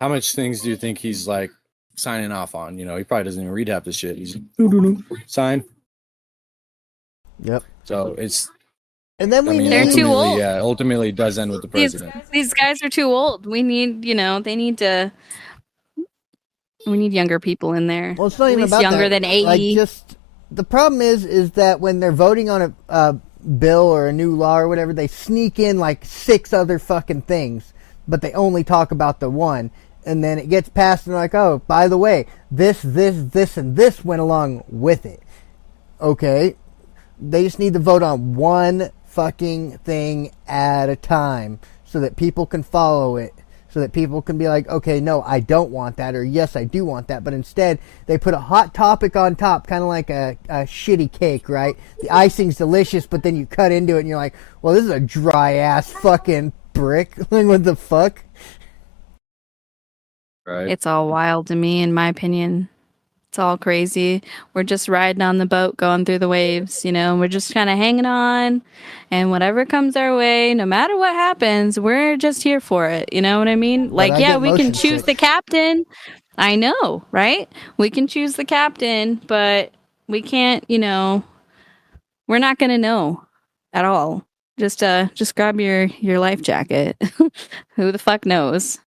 how much things do you think he's like signing off on? He probably doesn't even read half the shit. He's sign. Yep. So it's, And then we They're too old. Yeah, ultimately it does end with the president. These guys are too old. We need, we need younger people in there. Well, it's not At even least about younger that. than 80. The problem is that when they're voting on a bill or a new law or whatever, they sneak in like 6 other fucking things, but they only talk about the one. And then it gets passed and they're like, oh, by the way, this, and this went along with it. Okay? They just need to vote on one fucking thing at a time so that people can follow it. so that people can be like, okay, no, I don't want that, or yes, I do want that. But instead, they put a hot topic on top, kind of like a shitty cake, right? The icing's delicious, but then you cut into it and you're like, well, this is a dry ass fucking brick. Like, what the fuck? Right. It's all wild to me, in my opinion. It's all crazy. We're just riding on the boat, going through the waves, we're just kind of hanging on, and whatever comes our way, no matter what happens, we're just here for it. You know what I mean? But I get we can motion choose sick. the captain. I know, right? We can choose the captain, but we can't, we're not going to know at all. Just grab your life jacket. Who the fuck knows?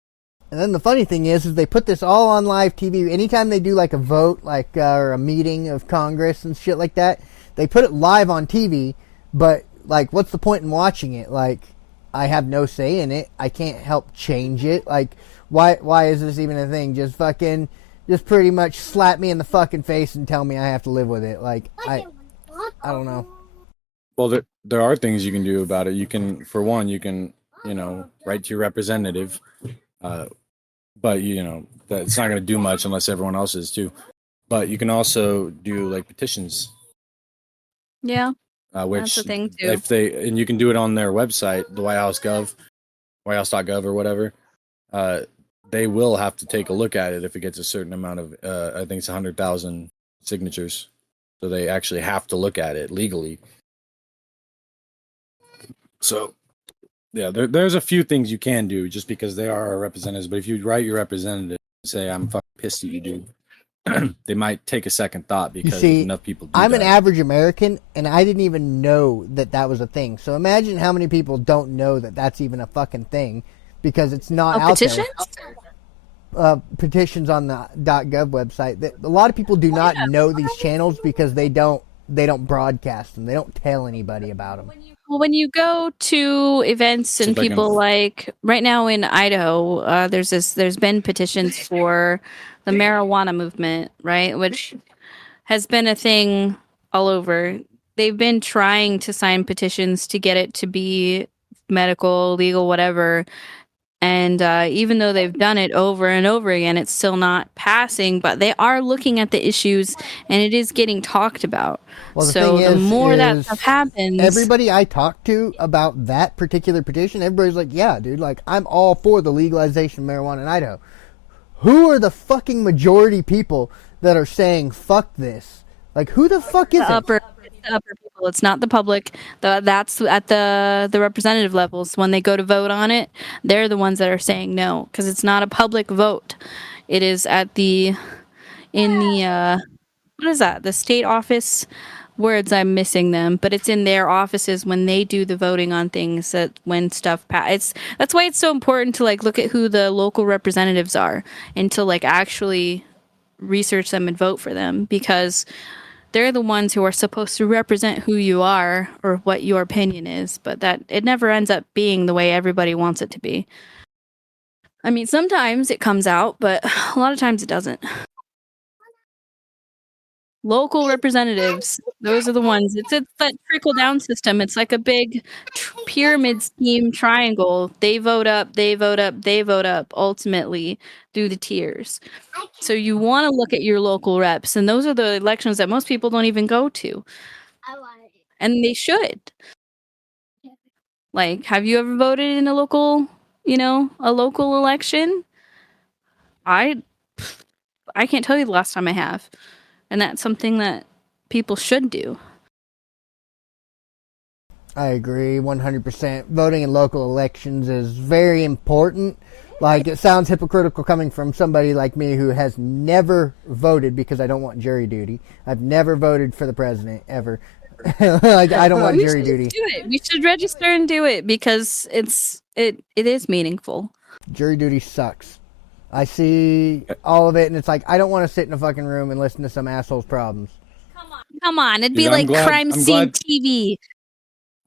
And then the funny thing is they put this all on live TV. Anytime they do like a vote, or a meeting of Congress and shit like that, they put it live on TV. But like, what's the point in watching it? Like, I have no say in it. I can't help change it. Like, why is this even a thing? Just pretty much slap me in the fucking face and tell me I have to live with it. Like, I don't know. Well, there are things you can do about it. You can, for one, write to your representative. But that's not going to do much unless everyone else is too. But you can also do like petitions. Yeah, which that's the thing too. and you can do it on their website, the whitehouse.gov or whatever. They will have to take a look at it if it gets a certain amount of, I think it's 100,000 signatures. So they actually have to look at it legally. So, yeah, there's a few things you can do just because they are our representatives. But if you write your representative and say, I'm fucking pissed at you, dude, they might take a second thought because enough people do I'm that. an average American, and I didn't even know that was a thing. So imagine how many people don't know that that's even a fucking thing because it's not out petitions? there. Petitions on the .gov website. A lot of people do not know these channels because they don't broadcast them. They don't tell anybody about them. Well, when you go to events and people like right now in Idaho, there's been petitions for the marijuana movement, right? Which has been a thing all over. They've been trying to sign petitions to get it to be medical, legal, whatever. And even though they've done it over and over again, it's still not passing. But they are looking at the issues, and it is getting talked about. Well, the more that stuff happens, everybody I talk to about that particular petition, everybody's like, "Yeah, dude, like I'm all for the legalization of marijuana in Idaho." Who are the fucking majority people that are saying "fuck this"? Like, who the fuck is it? The upper people. It's not the public. That's at the representative levels. When they go to vote on it, they're the ones that are saying no because it's not a public vote. It is at the what is that? The state office. Words, I'm missing them, but it's in their offices when they do the voting on things. That when stuff that's why it's so important to like look at who the local representatives are and to like actually research them and vote for them because they're the ones who are supposed to represent who you are or what your opinion is, but that it never ends up being the way everybody wants it to be. I mean, sometimes it comes out, but a lot of times it doesn't. Local representatives, those are the ones. It's that trickle down system. It's like a big pyramid scheme triangle. They vote up, they vote up, they vote up, ultimately through the tiers. So you want to look at your local reps, and those are the elections that most people don't even go to. And they should. Like, have you ever voted in a local election? I can't tell you the last time I have. And that's something that people should do. I agree 100%. Voting in local elections is very important. Like, it sounds hypocritical coming from somebody like me who has never voted because I don't want jury duty. I've never voted for the president, ever. Like, I don't want jury duty. Do it. We should register and do it because it is meaningful. Jury duty sucks. I see all of it, and it's like, I don't want to sit in a fucking room and listen to some asshole's problems. Come on. It'd be like crime scene TV.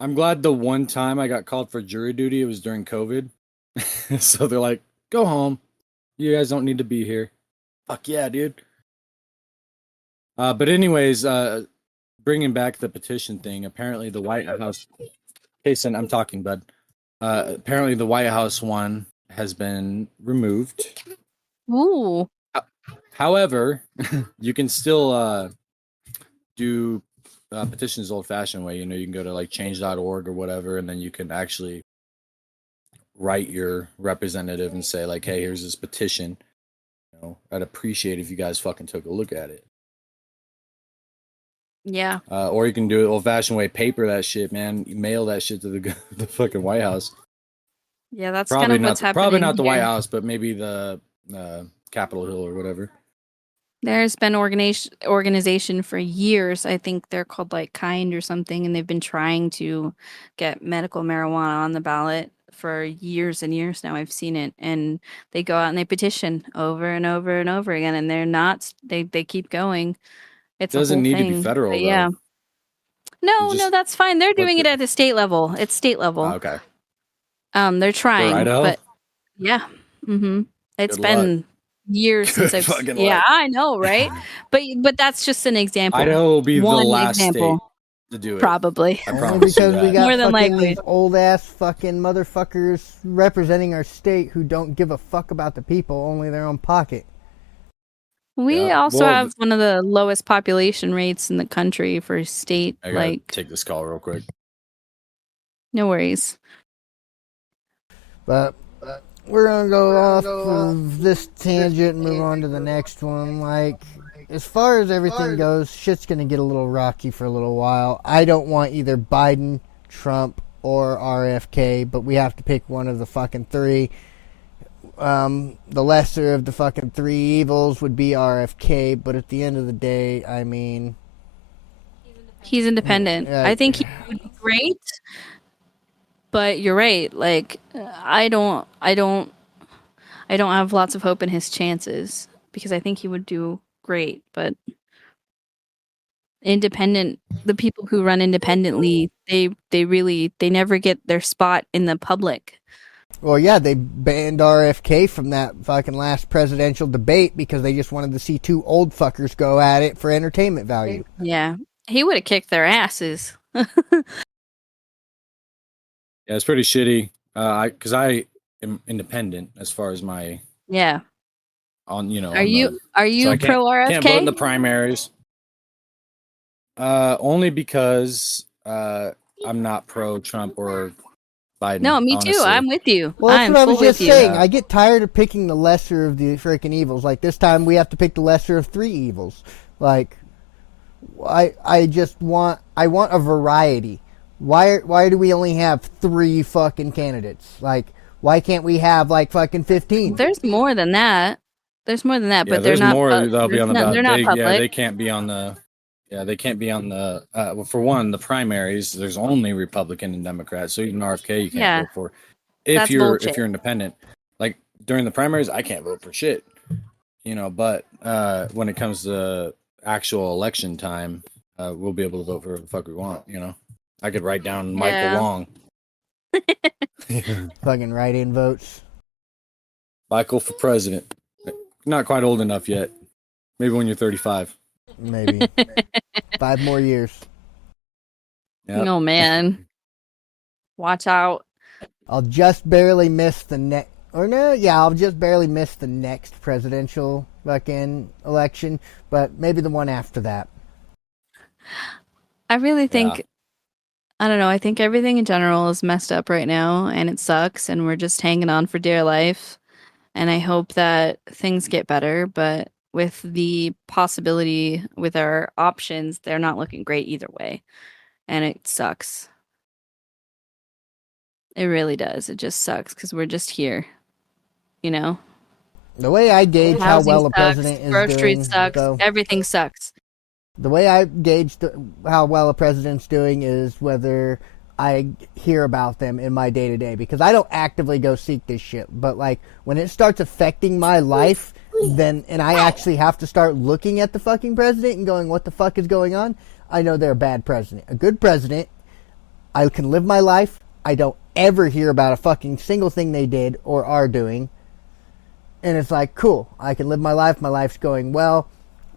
I'm glad the one time I got called for jury duty, it was during COVID. So they're like, go home. You guys don't need to be here. Fuck yeah, dude. But anyways, bringing back the petition thing, apparently the White House... Jason, I'm talking, bud. Apparently the White House one has been removed. Ooh. However, you can still do petitions the old-fashioned way. You know, you can go to like change.org or whatever, and then you can actually write your representative and say like, hey, here's this petition. You know, I'd appreciate if you guys fucking took a look at it. Yeah. Or you can do it old-fashioned way, paper that shit, man. You mail that shit to the fucking White House. Yeah, that's Probably kind of not. what's happening. Probably not the White here. House, but maybe the Capitol Hill or whatever. There's been organization for years. I think they're called like Kind or something, and they've been trying to get medical marijuana on the ballot for years and years now. I've seen it, and they go out and they petition over and over and over again, and they're not. They keep going. It's Doesn't a whole need to thing. be federal, But though. yeah. No, Just that's fine. They're doing it the- at the state level. It's state level. Oh, okay. They're trying, Idaho? but yeah. It's Good been years since Good I've. fucking Yeah, luck. I know, right? but that's just an example. Idaho will be One the last example. state to do it. Probably. I Only promise you because we that. got More than fucking likely. these old ass fucking motherfuckers representing our state who don't give a fuck about the people, only their own pocket. We Yeah. also Well, have one of the lowest population rates in the country for a state. I gotta Like, take this call real quick. no worries. But we're gonna go off of this tangent and move on to the next one. Like, as far as everything goes, shit's gonna get a little rocky for a little while. I don't want either Biden, Trump, or RFK, but we have to pick one of the fucking three. The lesser of the fucking three evils would be RFK, but at the end of the day, I mean, He's independent. Yeah. I think he would be great. But you're right. Like, I don't have lots of hope in his chances because I think he would do great. But independent, the people who run independently, they never get their spot in the public. well, yeah, they banned RFK from that fucking last presidential debate because they just wanted to see two old fuckers go at it for entertainment value. Yeah, he would have kicked their asses. Yeah, it's pretty shitty. Because I am independent as far as my Yeah. on. You know, Are you so I pro RFK? can't vote in the primaries. Only because I'm not pro Trump or Biden. No, me too. honestly. I'm with you. Well, that's I'm what I was full just with you. saying. Yeah. I get tired of picking the lesser of the freaking evils. Like, this time we have to pick the lesser of three evils. Like, I want a variety. Why do we only have three fucking candidates? Like, why can't we have like fucking 15? There's more than that. There's more than that, Yeah, but they're there's not. more that'll be on the ballot. They're not public. Yeah, they can't be on the. Yeah, they can't be on the. Well, for one, the primaries. There's only Republican and Democrat, so even RFK you can't Yeah. vote for. If That's you're bullshit. if you're independent, like during the primaries, I can't vote for shit. You know, but when it comes to actual election time, we'll be able to vote for whoever the fuck we want. You know, I could write down Michael Yeah. Long. Fucking write-in votes. Michael for president. Not quite old enough yet. Maybe when you're 35. Maybe 5 more years. Yep. No, man. Watch out. I'll just barely miss the next. Or no, yeah, I'll just barely miss the next presidential fucking election, but maybe the one after that. I really think, Yeah. I don't know, I think everything in general is messed up right now and it sucks and we're just hanging on for dear life. And I hope that things get better, but with the possibility with our options, they're not looking great either way. And it sucks. It really does. It just sucks because we're just here, you know? The way I gauge how Housing well a sucks, president is groceries doing, sucks, though, everything sucks. the way I gauge how well a president's doing is whether I hear about them in my day to day, because I don't actively go seek this shit. But like when it starts affecting my life, then and I actually have to start looking at the fucking president and going, "What the fuck is going on?" I know they're a bad president. A good president, I can live my life. I don't ever hear about a fucking single thing they did or are doing. And it's like, cool, I can live my life. My life's going well.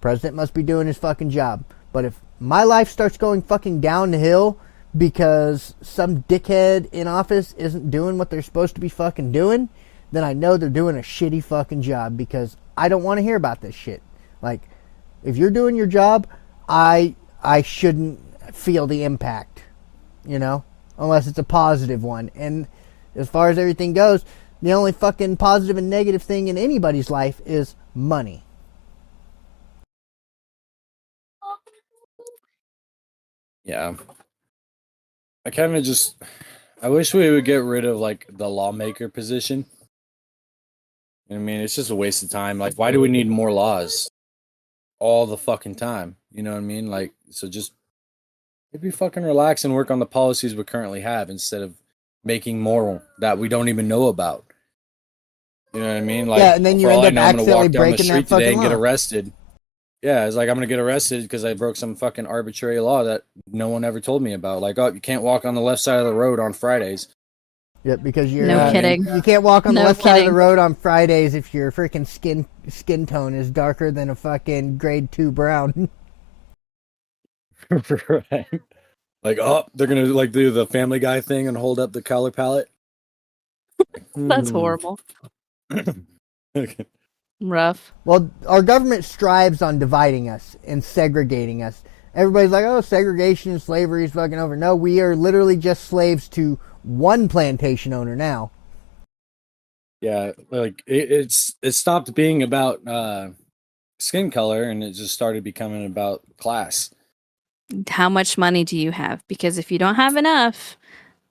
President must be doing his fucking job. But if my life starts going fucking downhill because some dickhead in office isn't doing what they're supposed to be fucking doing, then I know they're doing a shitty fucking job, because I don't want to hear about this shit. Like, if you're doing your job, I shouldn't feel the impact, you know, unless it's a positive one. And as far as everything goes, the only fucking positive and negative thing in anybody's life is money. Yeah. I wish we would get rid of like the lawmaker position. I mean, it's just a waste of time. Like, why do we need more laws all the fucking time? You know what I mean? Like, so just maybe fucking relax and work on the policies we currently have instead of making more that we don't even know about. You know what I mean? Like, yeah, and then you for all end I up know, I'm gonna accidentally walk down the breaking that street today fucking and get law. arrested. Yeah, it's like I'm gonna get arrested because I broke some fucking arbitrary law that no one ever told me about. Like, oh, you can't walk on the left side of the road on Fridays. Yep, because you're No kidding. You can't walk on the No left side of the kidding. road on Fridays if your freaking skin tone is darker than a fucking grade 2 brown. Right. Like, oh, they're gonna like do the Family Guy thing and hold up the color palette. That's Hmm. horrible. Okay. Rough. Well, our government strives on dividing us and segregating us. Everybody's like, oh, segregation and slavery is fucking over. No, we are literally just slaves to one plantation owner now. Yeah, like it stopped being about skin color and it just started becoming about class. How much money do you have? Because if you don't have enough,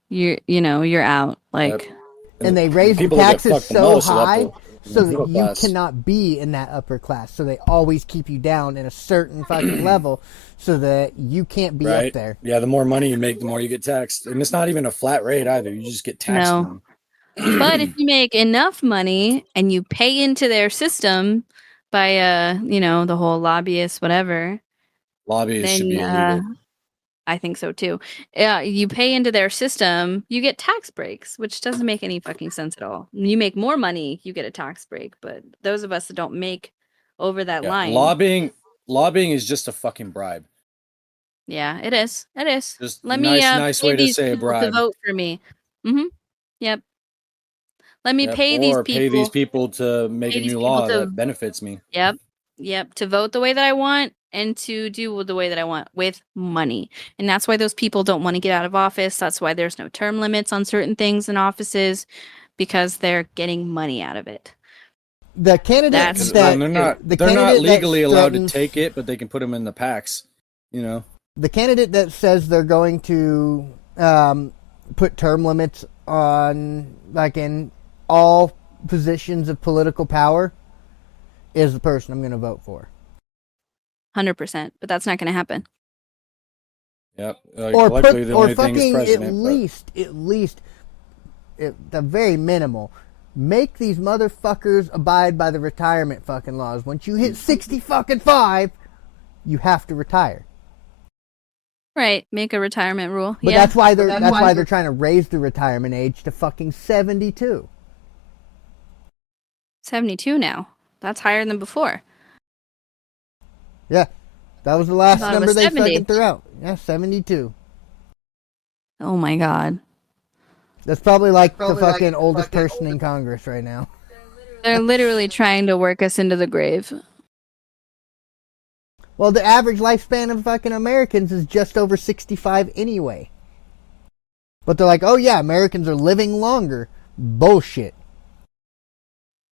you're out. Like, And they raise the people that get taxes fucked the so most are high upper- so that middle you class. cannot be in that upper class. So they always keep you down in a certain fucking level so that you can't be Right? up there. Yeah, the more money you make, the more you get taxed, and it's not even a flat rate either. You just get taxed. No. more. but if you make enough money and you pay into their system by the whole lobbyist whatever, Lobbyists should then be illegal. I think so too. Yeah, you pay into their system, you get tax breaks, which doesn't make any fucking sense at all. You make more money, you get a tax break, but those of us that don't make over that Yeah, line, lobbying is just a fucking bribe. yeah, it is. It is. Just Let me nice pay way to these say a people to bribe. vote for me. Mm-hmm. Yep. Let me Yep, pay these or pay these people. people to make Pay a these new people law to that benefits me. Yep. Yep. To vote the way that I want and to do the way that I want with money. And that's why those people don't want to get out of office. That's why there's no term limits on certain things in offices, because they're getting money out of it. The candidate That's that they're not the they're not candidate that legally allowed to threatens- take it, but they can put them in the packs. You know. the candidate that says they're going to put term limits on, like, in all positions of political power is the person I'm going to vote for. 100%. But that's not going to happen. Yep. Like, Or luckily, put, the or only thing is fucking president. at least, at the very minimal, make these motherfuckers abide by the retirement fucking laws. Once you hit 60 fucking 5, you have to retire. Right. Make a retirement rule. But yeah. that's why they're trying to raise the retirement age to fucking 72. 72 now. That's higher than before. Yeah, that was the last thought it number was they 70. fucking threw out. Yeah, 72. Oh my God. That's probably like the fucking oldest person in Congress right now. They're literally trying to work us into the grave. Well, the average lifespan of fucking Americans is just over 65 anyway. But they're like, oh yeah, Americans are living longer. Bullshit.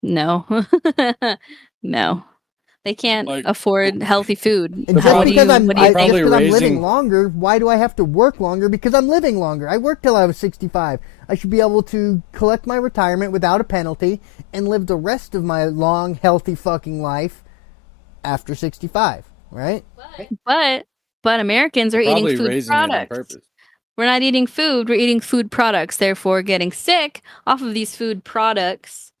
No. No. They can't Like- afford healthy food. And They're just because I'm probably living raising- longer, why do I have to work longer? Because I'm living longer. I worked till I was 65. I should be able to collect my retirement without a penalty and live the rest of my long, healthy fucking life after 65, right? But Americans are Probably eating food raising it on products. purpose. We're not eating food, we're eating food products, therefore getting sick off of these food products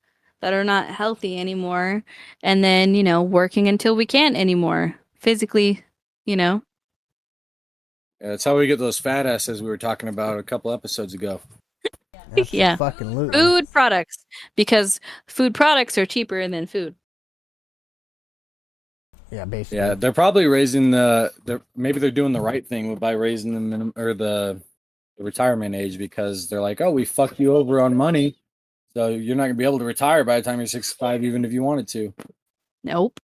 that are not healthy anymore, and then, working until we can't anymore. Physically, Yeah, that's how we get those fat asses we were talking about a couple episodes ago. Yeah. Fucking loot. food products, because food products are cheaper than food. Yeah, basically. Yeah, they're probably raising maybe they're doing the right thing by raising the minimum or the retirement age, because they're like, oh, we fucked you over on money, So you're not gonna be able to retire by the time you're 65, even if you wanted to. Nope.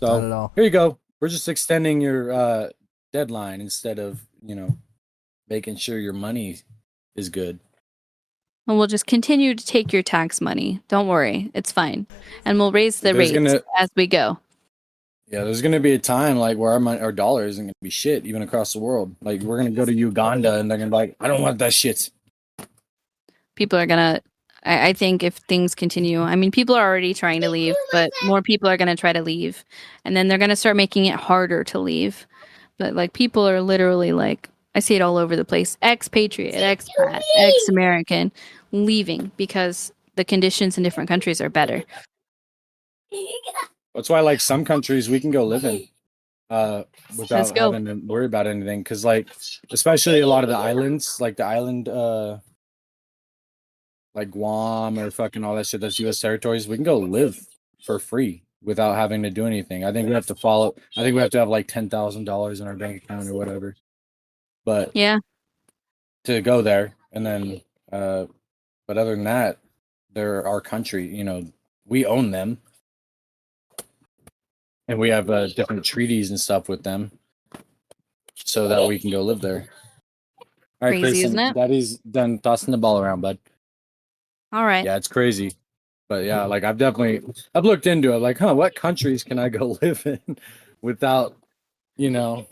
Not at So all. here you go. We're just extending your deadline instead of making sure your money is good. And we'll just continue to take your tax money. Don't worry, it's fine, and we'll raise the There's rates gonna as we go. Yeah, there's gonna be a time like where our dollar isn't gonna be shit even across the world. Like we're gonna go to Uganda and they're gonna be like, I don't want that shit. People are gonna. I think if things continue, I mean, people are already trying to leave, but more people are gonna try to leave, and then they're gonna start making it harder to leave. But like, people are literally like, I see it all over the place: expatriate, expat, ex-American, leaving because the conditions in different countries are better. That's why like some countries we can go live in Let's without go. having to worry about anything. Cause like especially a lot of the islands, like the island like Guam or fucking all that shit that's US territories, we can go live for free without having to do anything. I think we have to have like $10,000 in our bank account or whatever. But Yeah, to go there and then but other than that, they're our country, we own them and we have different treaties and stuff with them so that we can go live there. All right, crazy, isn't Kristen, it? Daddy's done tossing the ball around, bud. All right. Yeah, it's crazy. But yeah, like I've looked into it, like, what countries can I go live in without, a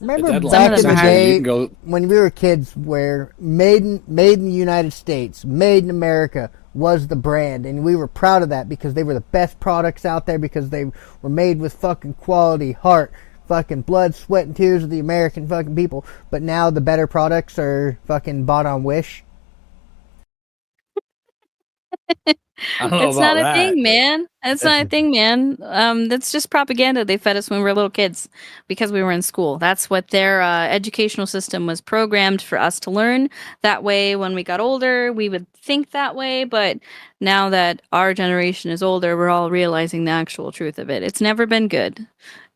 Remember deadline? Some of back in them the are hard. Essentially, you day can go. when we were kids, where made in the United States, made in America was the brand, and we were proud of that because they were the best products out there because they were made with fucking quality, heart, fucking blood, sweat, and tears of the American fucking people. But now the better products are fucking bought on Wish. I don't know It's about not a that, thing, but- man. It's not a thing, man. That's just propaganda they fed us when we were little kids because we were in school. That's what their educational system was programmed for us to learn. That way, when we got older, we would think that way. But now that our generation is older, we're all realizing the actual truth of it. It's never been good.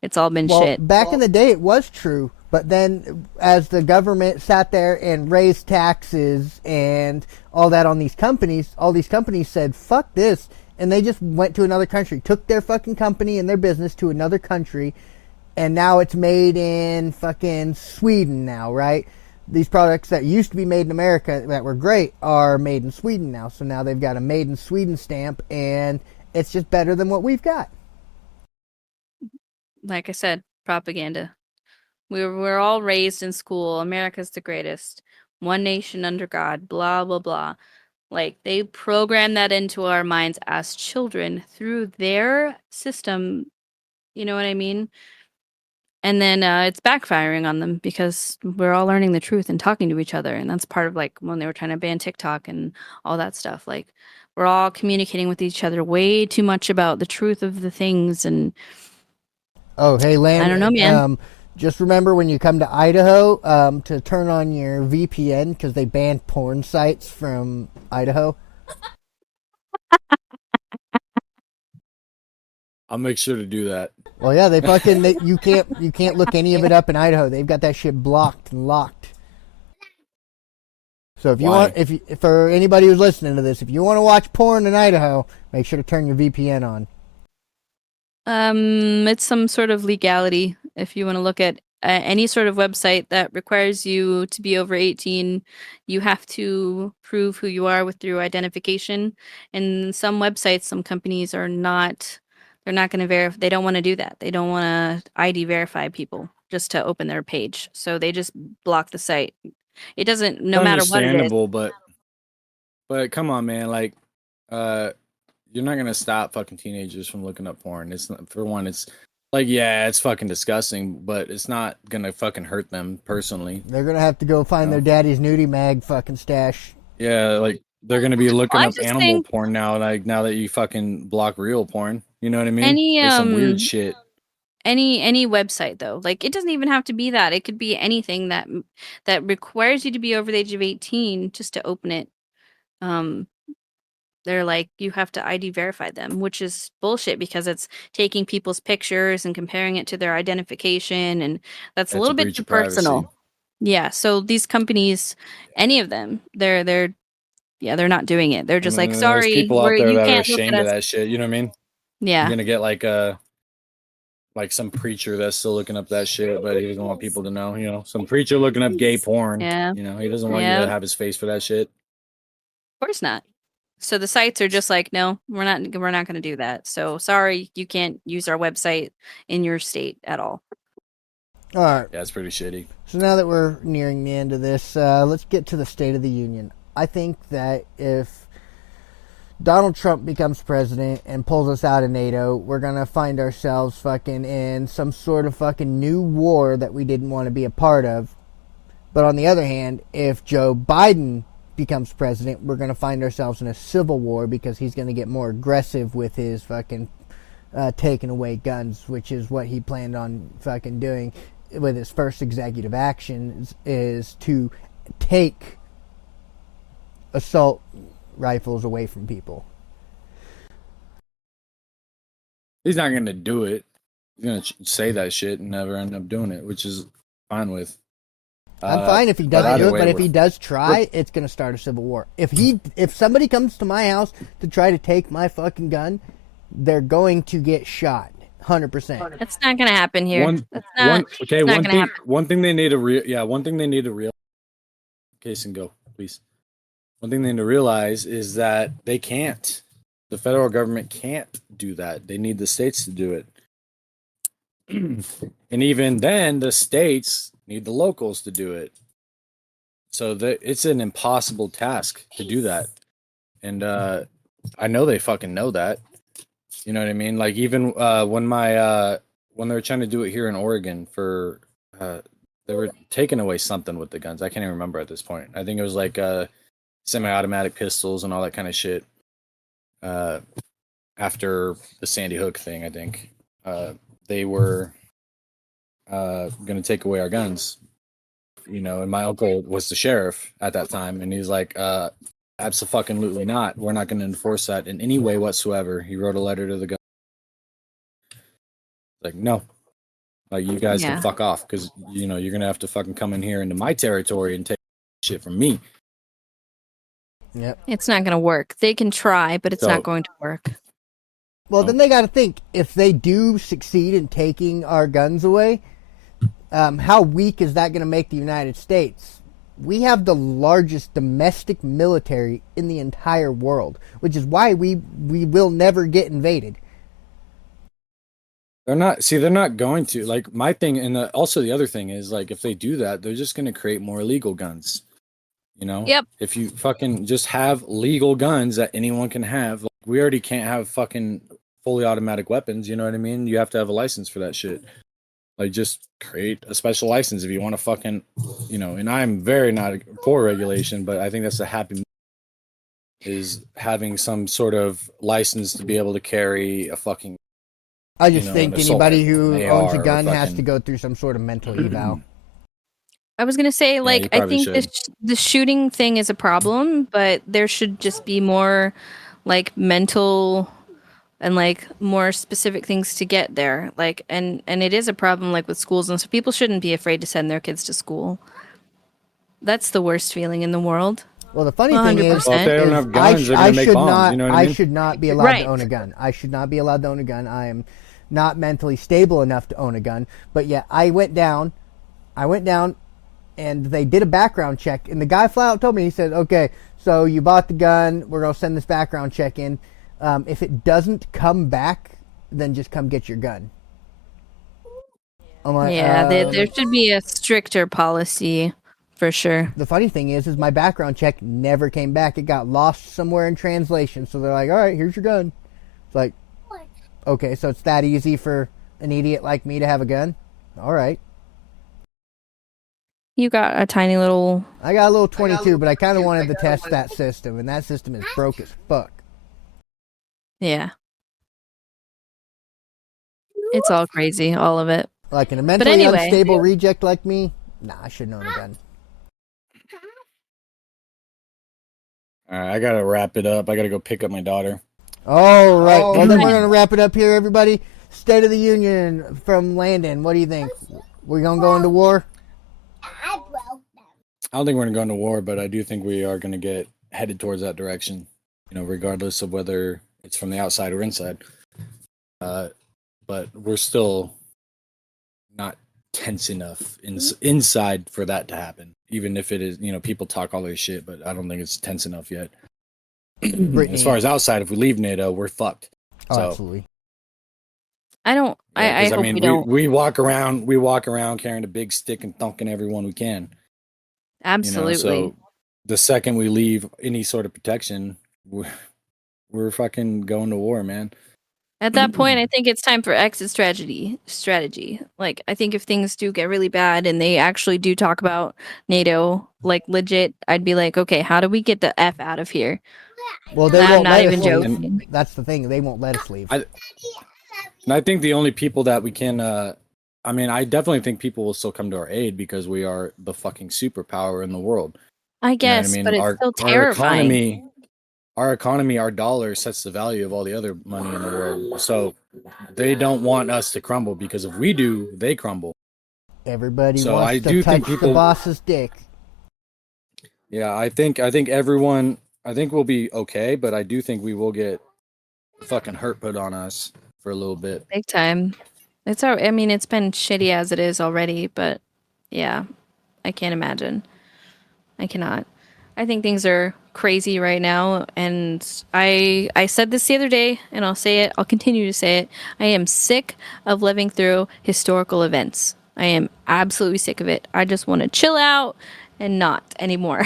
It's all been Well, shit. back in the day, it was true. But then, as the government sat there and raised taxes and all that on these companies, all these companies said, fuck this. And they just went to another country, took their fucking company and their business to another country. And now it's made in fucking Sweden now, right? These products that used to be made in America that were great are made in Sweden now. So now they've got a made in Sweden stamp, and it's just better than what we've got. Like I said, propaganda. We're all raised in school. America's the greatest. One nation under God. Blah blah blah. Like, they program that into our minds as children through their system. You know what I mean? And then it's backfiring on them because we're all learning the truth and talking to each other. And that's part of like when they were trying to ban TikTok and all that stuff. Like, we're all communicating with each other way too much about the truth of the things. And Oh, hey, Land. I don't know, man. Just remember when you come to Idaho to turn on your VPN because they banned porn sites from Idaho. I'll make sure to do that. Well, yeah, you can't look any of it up in Idaho. They've got that shit blocked and locked. So Why? For anybody who's listening to this, if you want to watch porn in Idaho, make sure to turn your VPN on. It's some sort of legality. If you want to look at any sort of website that requires you to be over 18, you have to prove who you are with your identification. And some websites, some companies are not, they're not going to verify. They don't want to do that. They don't want to ID verify people just to open their page. So they just block the site. It doesn't, no matter what it is. Understandable, but come on, man. Like, you're not gonna stop fucking teenagers from looking up porn. It's not, for one, it's like, yeah, it's fucking disgusting, but it's not gonna fucking hurt them personally. They're gonna have to go find their daddy's nudie mag fucking stash. Yeah, like they're gonna be looking I up just animal think- porn now. Like now that you fucking block real porn, you know what I mean? Any, There's some weird shit. Any website though, like, it doesn't even have to be that. It could be anything that requires you to be over the age of 18 just to open it. They're like, you have to ID verify them, which is bullshit because it's taking people's pictures and comparing it to their identification, and that's a It's little a bit breach too of privacy. personal. Yeah, so these companies, any of them, they're yeah, they're not doing it. They're just like, There's sorry, people out there you that are can't look ashamed at of us. that shit. You know what I mean? Yeah. You're gonna get like some preacher that's still looking up that shit, but he doesn't want people to know. You know, some preacher looking up gay porn. Yeah. You know, he doesn't want you Yeah. to have his face for that shit. Of course not. So the sites are just like, no, we're not going to do that. So sorry, you can't use our website in your state at all. All right. Yeah, it's pretty shitty. So now that we're nearing the end of this, let's get to the State of the Union. I think that if Donald Trump becomes president and pulls us out of NATO, we're going to find ourselves fucking in some sort of fucking new war that we didn't want to be a part of. But on the other hand, if Joe Biden becomes president, we're going to find ourselves in a civil war because he's going to get more aggressive with his fucking taking away guns, which is what he planned on fucking doing with his first executive action is to take assault rifles away from people. He's not gonna do it. He's gonna say that shit and never end up doing it, which is fine with. I'm fine if he doesn't do it, but if he does try, we're- it's going to start a civil war. If somebody comes to my house to try to take my fucking gun, they're going to get shot, 100%. That's not going to happen here. One That's not thing. gonna happen. One thing they need to one thing they need to realize. Case and go, please. One thing they need to realize is that they can't. The federal government can't do that. They need the states to do it. And even then, the states need the locals to do it. So it's an impossible task to do that. And I know they fucking know that. You know what I mean? Like even when they were trying to do it here in Oregon for they were taking away something with the guns. I can't even remember at this point. I think it was like semi-automatic pistols and all that kind of shit. After the Sandy Hook thing, I think they were going to take away our guns. You know, and my uncle was the sheriff at that time, and he's like, absolutely not. We're not going to enforce that in any way whatsoever. He wrote a letter to the government. Like, no. Like, you guys can fuck off, because, you know, you're going to have to fucking come in here into my territory and take shit from me. Yep. It's not going to work. They can try, but it's not going to work. Well, then they got to think, if they do succeed in taking our guns away, how weak is that going to make the United States? We have the largest domestic military in the entire world, which is why we will never get invaded. They're not going to. Like, my thing, and also the other thing is, like, if they do that, they're just going to create more illegal guns. You know? Yep. If you fucking just have legal guns that anyone can have, like, we already can't have fucking fully automatic weapons, you know what I mean? You have to have a license for that shit. Like, just create a special license if you want to fucking, you know, and I'm very not for regulation, but I think that's a happy is having some sort of license to be able to carry a fucking. I just think anybody who owns a gun has fucking to go through some sort of mental eval. I was going to say, like, I think the shooting thing is a problem, but there should just be more, like, mental and, like, more specific things to get there. Like, and it is a problem, like, with schools, and so people shouldn't be afraid to send their kids to school. That's the worst feeling in the world. Well, the funny thing is, well, if they don't have guns, they're gonna make bombs, you know what I mean? I should not be allowed to own a gun. I should not be allowed to own a gun. I am not mentally stable enough to own a gun. But yeah, I went down, and they did a background check, and the guy flat out told me, he said, okay, so you bought the gun, we're going to send this background check in. If it doesn't come back, then just come get your gun. I'm like, there should be a stricter policy for sure. The funny thing is my background check never came back. It got lost somewhere in translation. So they're like, all right, here's your gun. It's like, okay, so it's that easy for an idiot like me to have a gun? All right. You got a tiny little... I got a little 22, but I kind of wanted to test that system, and that system is broke as fuck. Yeah. It's all crazy, all of it. Like, in a mentally unstable reject like me, nah, I shouldn't own a gun. All right, I got to wrap it up. I got to go pick up my daughter. All right. Well, then we're going to wrap it up here, everybody. State of the Union from Landon. What do you think? We're going to go into war? I don't think we're going to go into war, but I do think we are going to get headed towards that direction. Regardless of whether it's from the outside or inside. But we're still not tense enough inside for that to happen. Even if it is, people talk all their shit, but I don't think it's tense enough yet. As far as outside, if we leave NATO, we're fucked. Oh, So, absolutely. I don't. I hope we don't. we walk around carrying a big stick and thunking everyone we can. Absolutely. So the second we leave any sort of protection, we're fucking going to war, man. At that point, I think it's time for exit strategy. Like, I think if things do get really bad and they actually do talk about NATO, like legit, I'd be like, okay, how do we get the F out of here? Well, they I'm won't not let even us leave. joking. That's the thing. They won't let us leave. And I think the only people that we can, I definitely think people will still come to our aid because we are the fucking superpower in the world. I guess, but it's still terrifying. Our economy, our dollar sets the value of all the other money in the world. So they don't want us to crumble because if we do, they crumble. Everybody So wants I to do touch think the people- boss's dick. Yeah, I think everyone, I think we'll be okay, but I do think we will get fucking hurt put on us for a little bit. Big time. It's been shitty as it is already, but yeah, I can't imagine. I cannot. I think things are crazy right now, and I said this the other day, and I'll say it. I'll continue to say it. I am sick of living through historical events. I am absolutely sick of it. I just want to chill out and not anymore.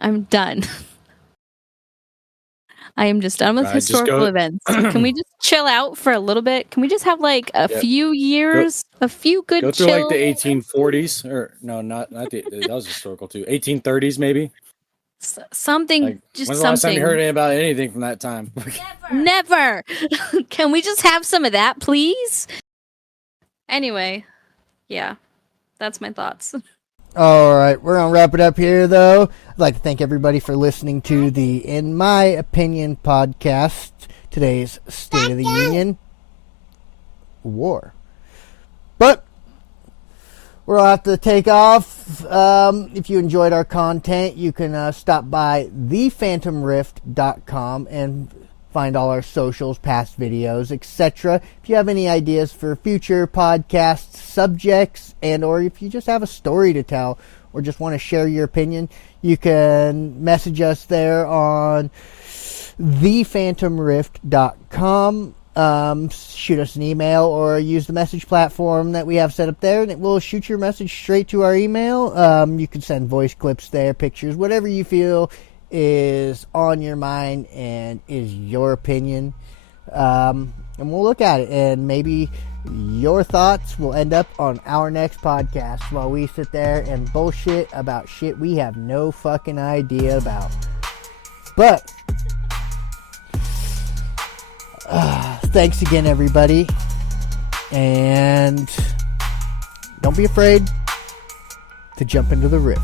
I'm done. I am just done with Right, just historical go- events. Can we just chill out for a little bit? Can we just have like a few years, a few good Go through chill? like the 1840s, or no, not the, that was historical too. 1830s maybe. Something, Like, just when's the last time you something. heard about anything from that time? Never. Can we just have some of that, please? Anyway, yeah, that's my thoughts. All right, we're going to wrap it up here, though. I'd like to thank everybody for listening to the In My Opinion podcast, today's State of the Union War. But we'll have to take off. If you enjoyed our content, you can stop by thephantomrift.com and find all our socials, past videos, etc. If you have any ideas for future podcast subjects, and or if you just have a story to tell or just want to share your opinion, you can message us there on thephantomrift.com. Shoot us an email or use the message platform that we have set up there, and it will shoot your message straight to our email. You can send voice clips there, pictures, whatever you feel is on your mind and is your opinion, and we'll look at it, and maybe your thoughts will end up on our next podcast while we sit there and bullshit about shit we have no fucking idea about. But thanks again, everybody, and don't be afraid to jump into the rift.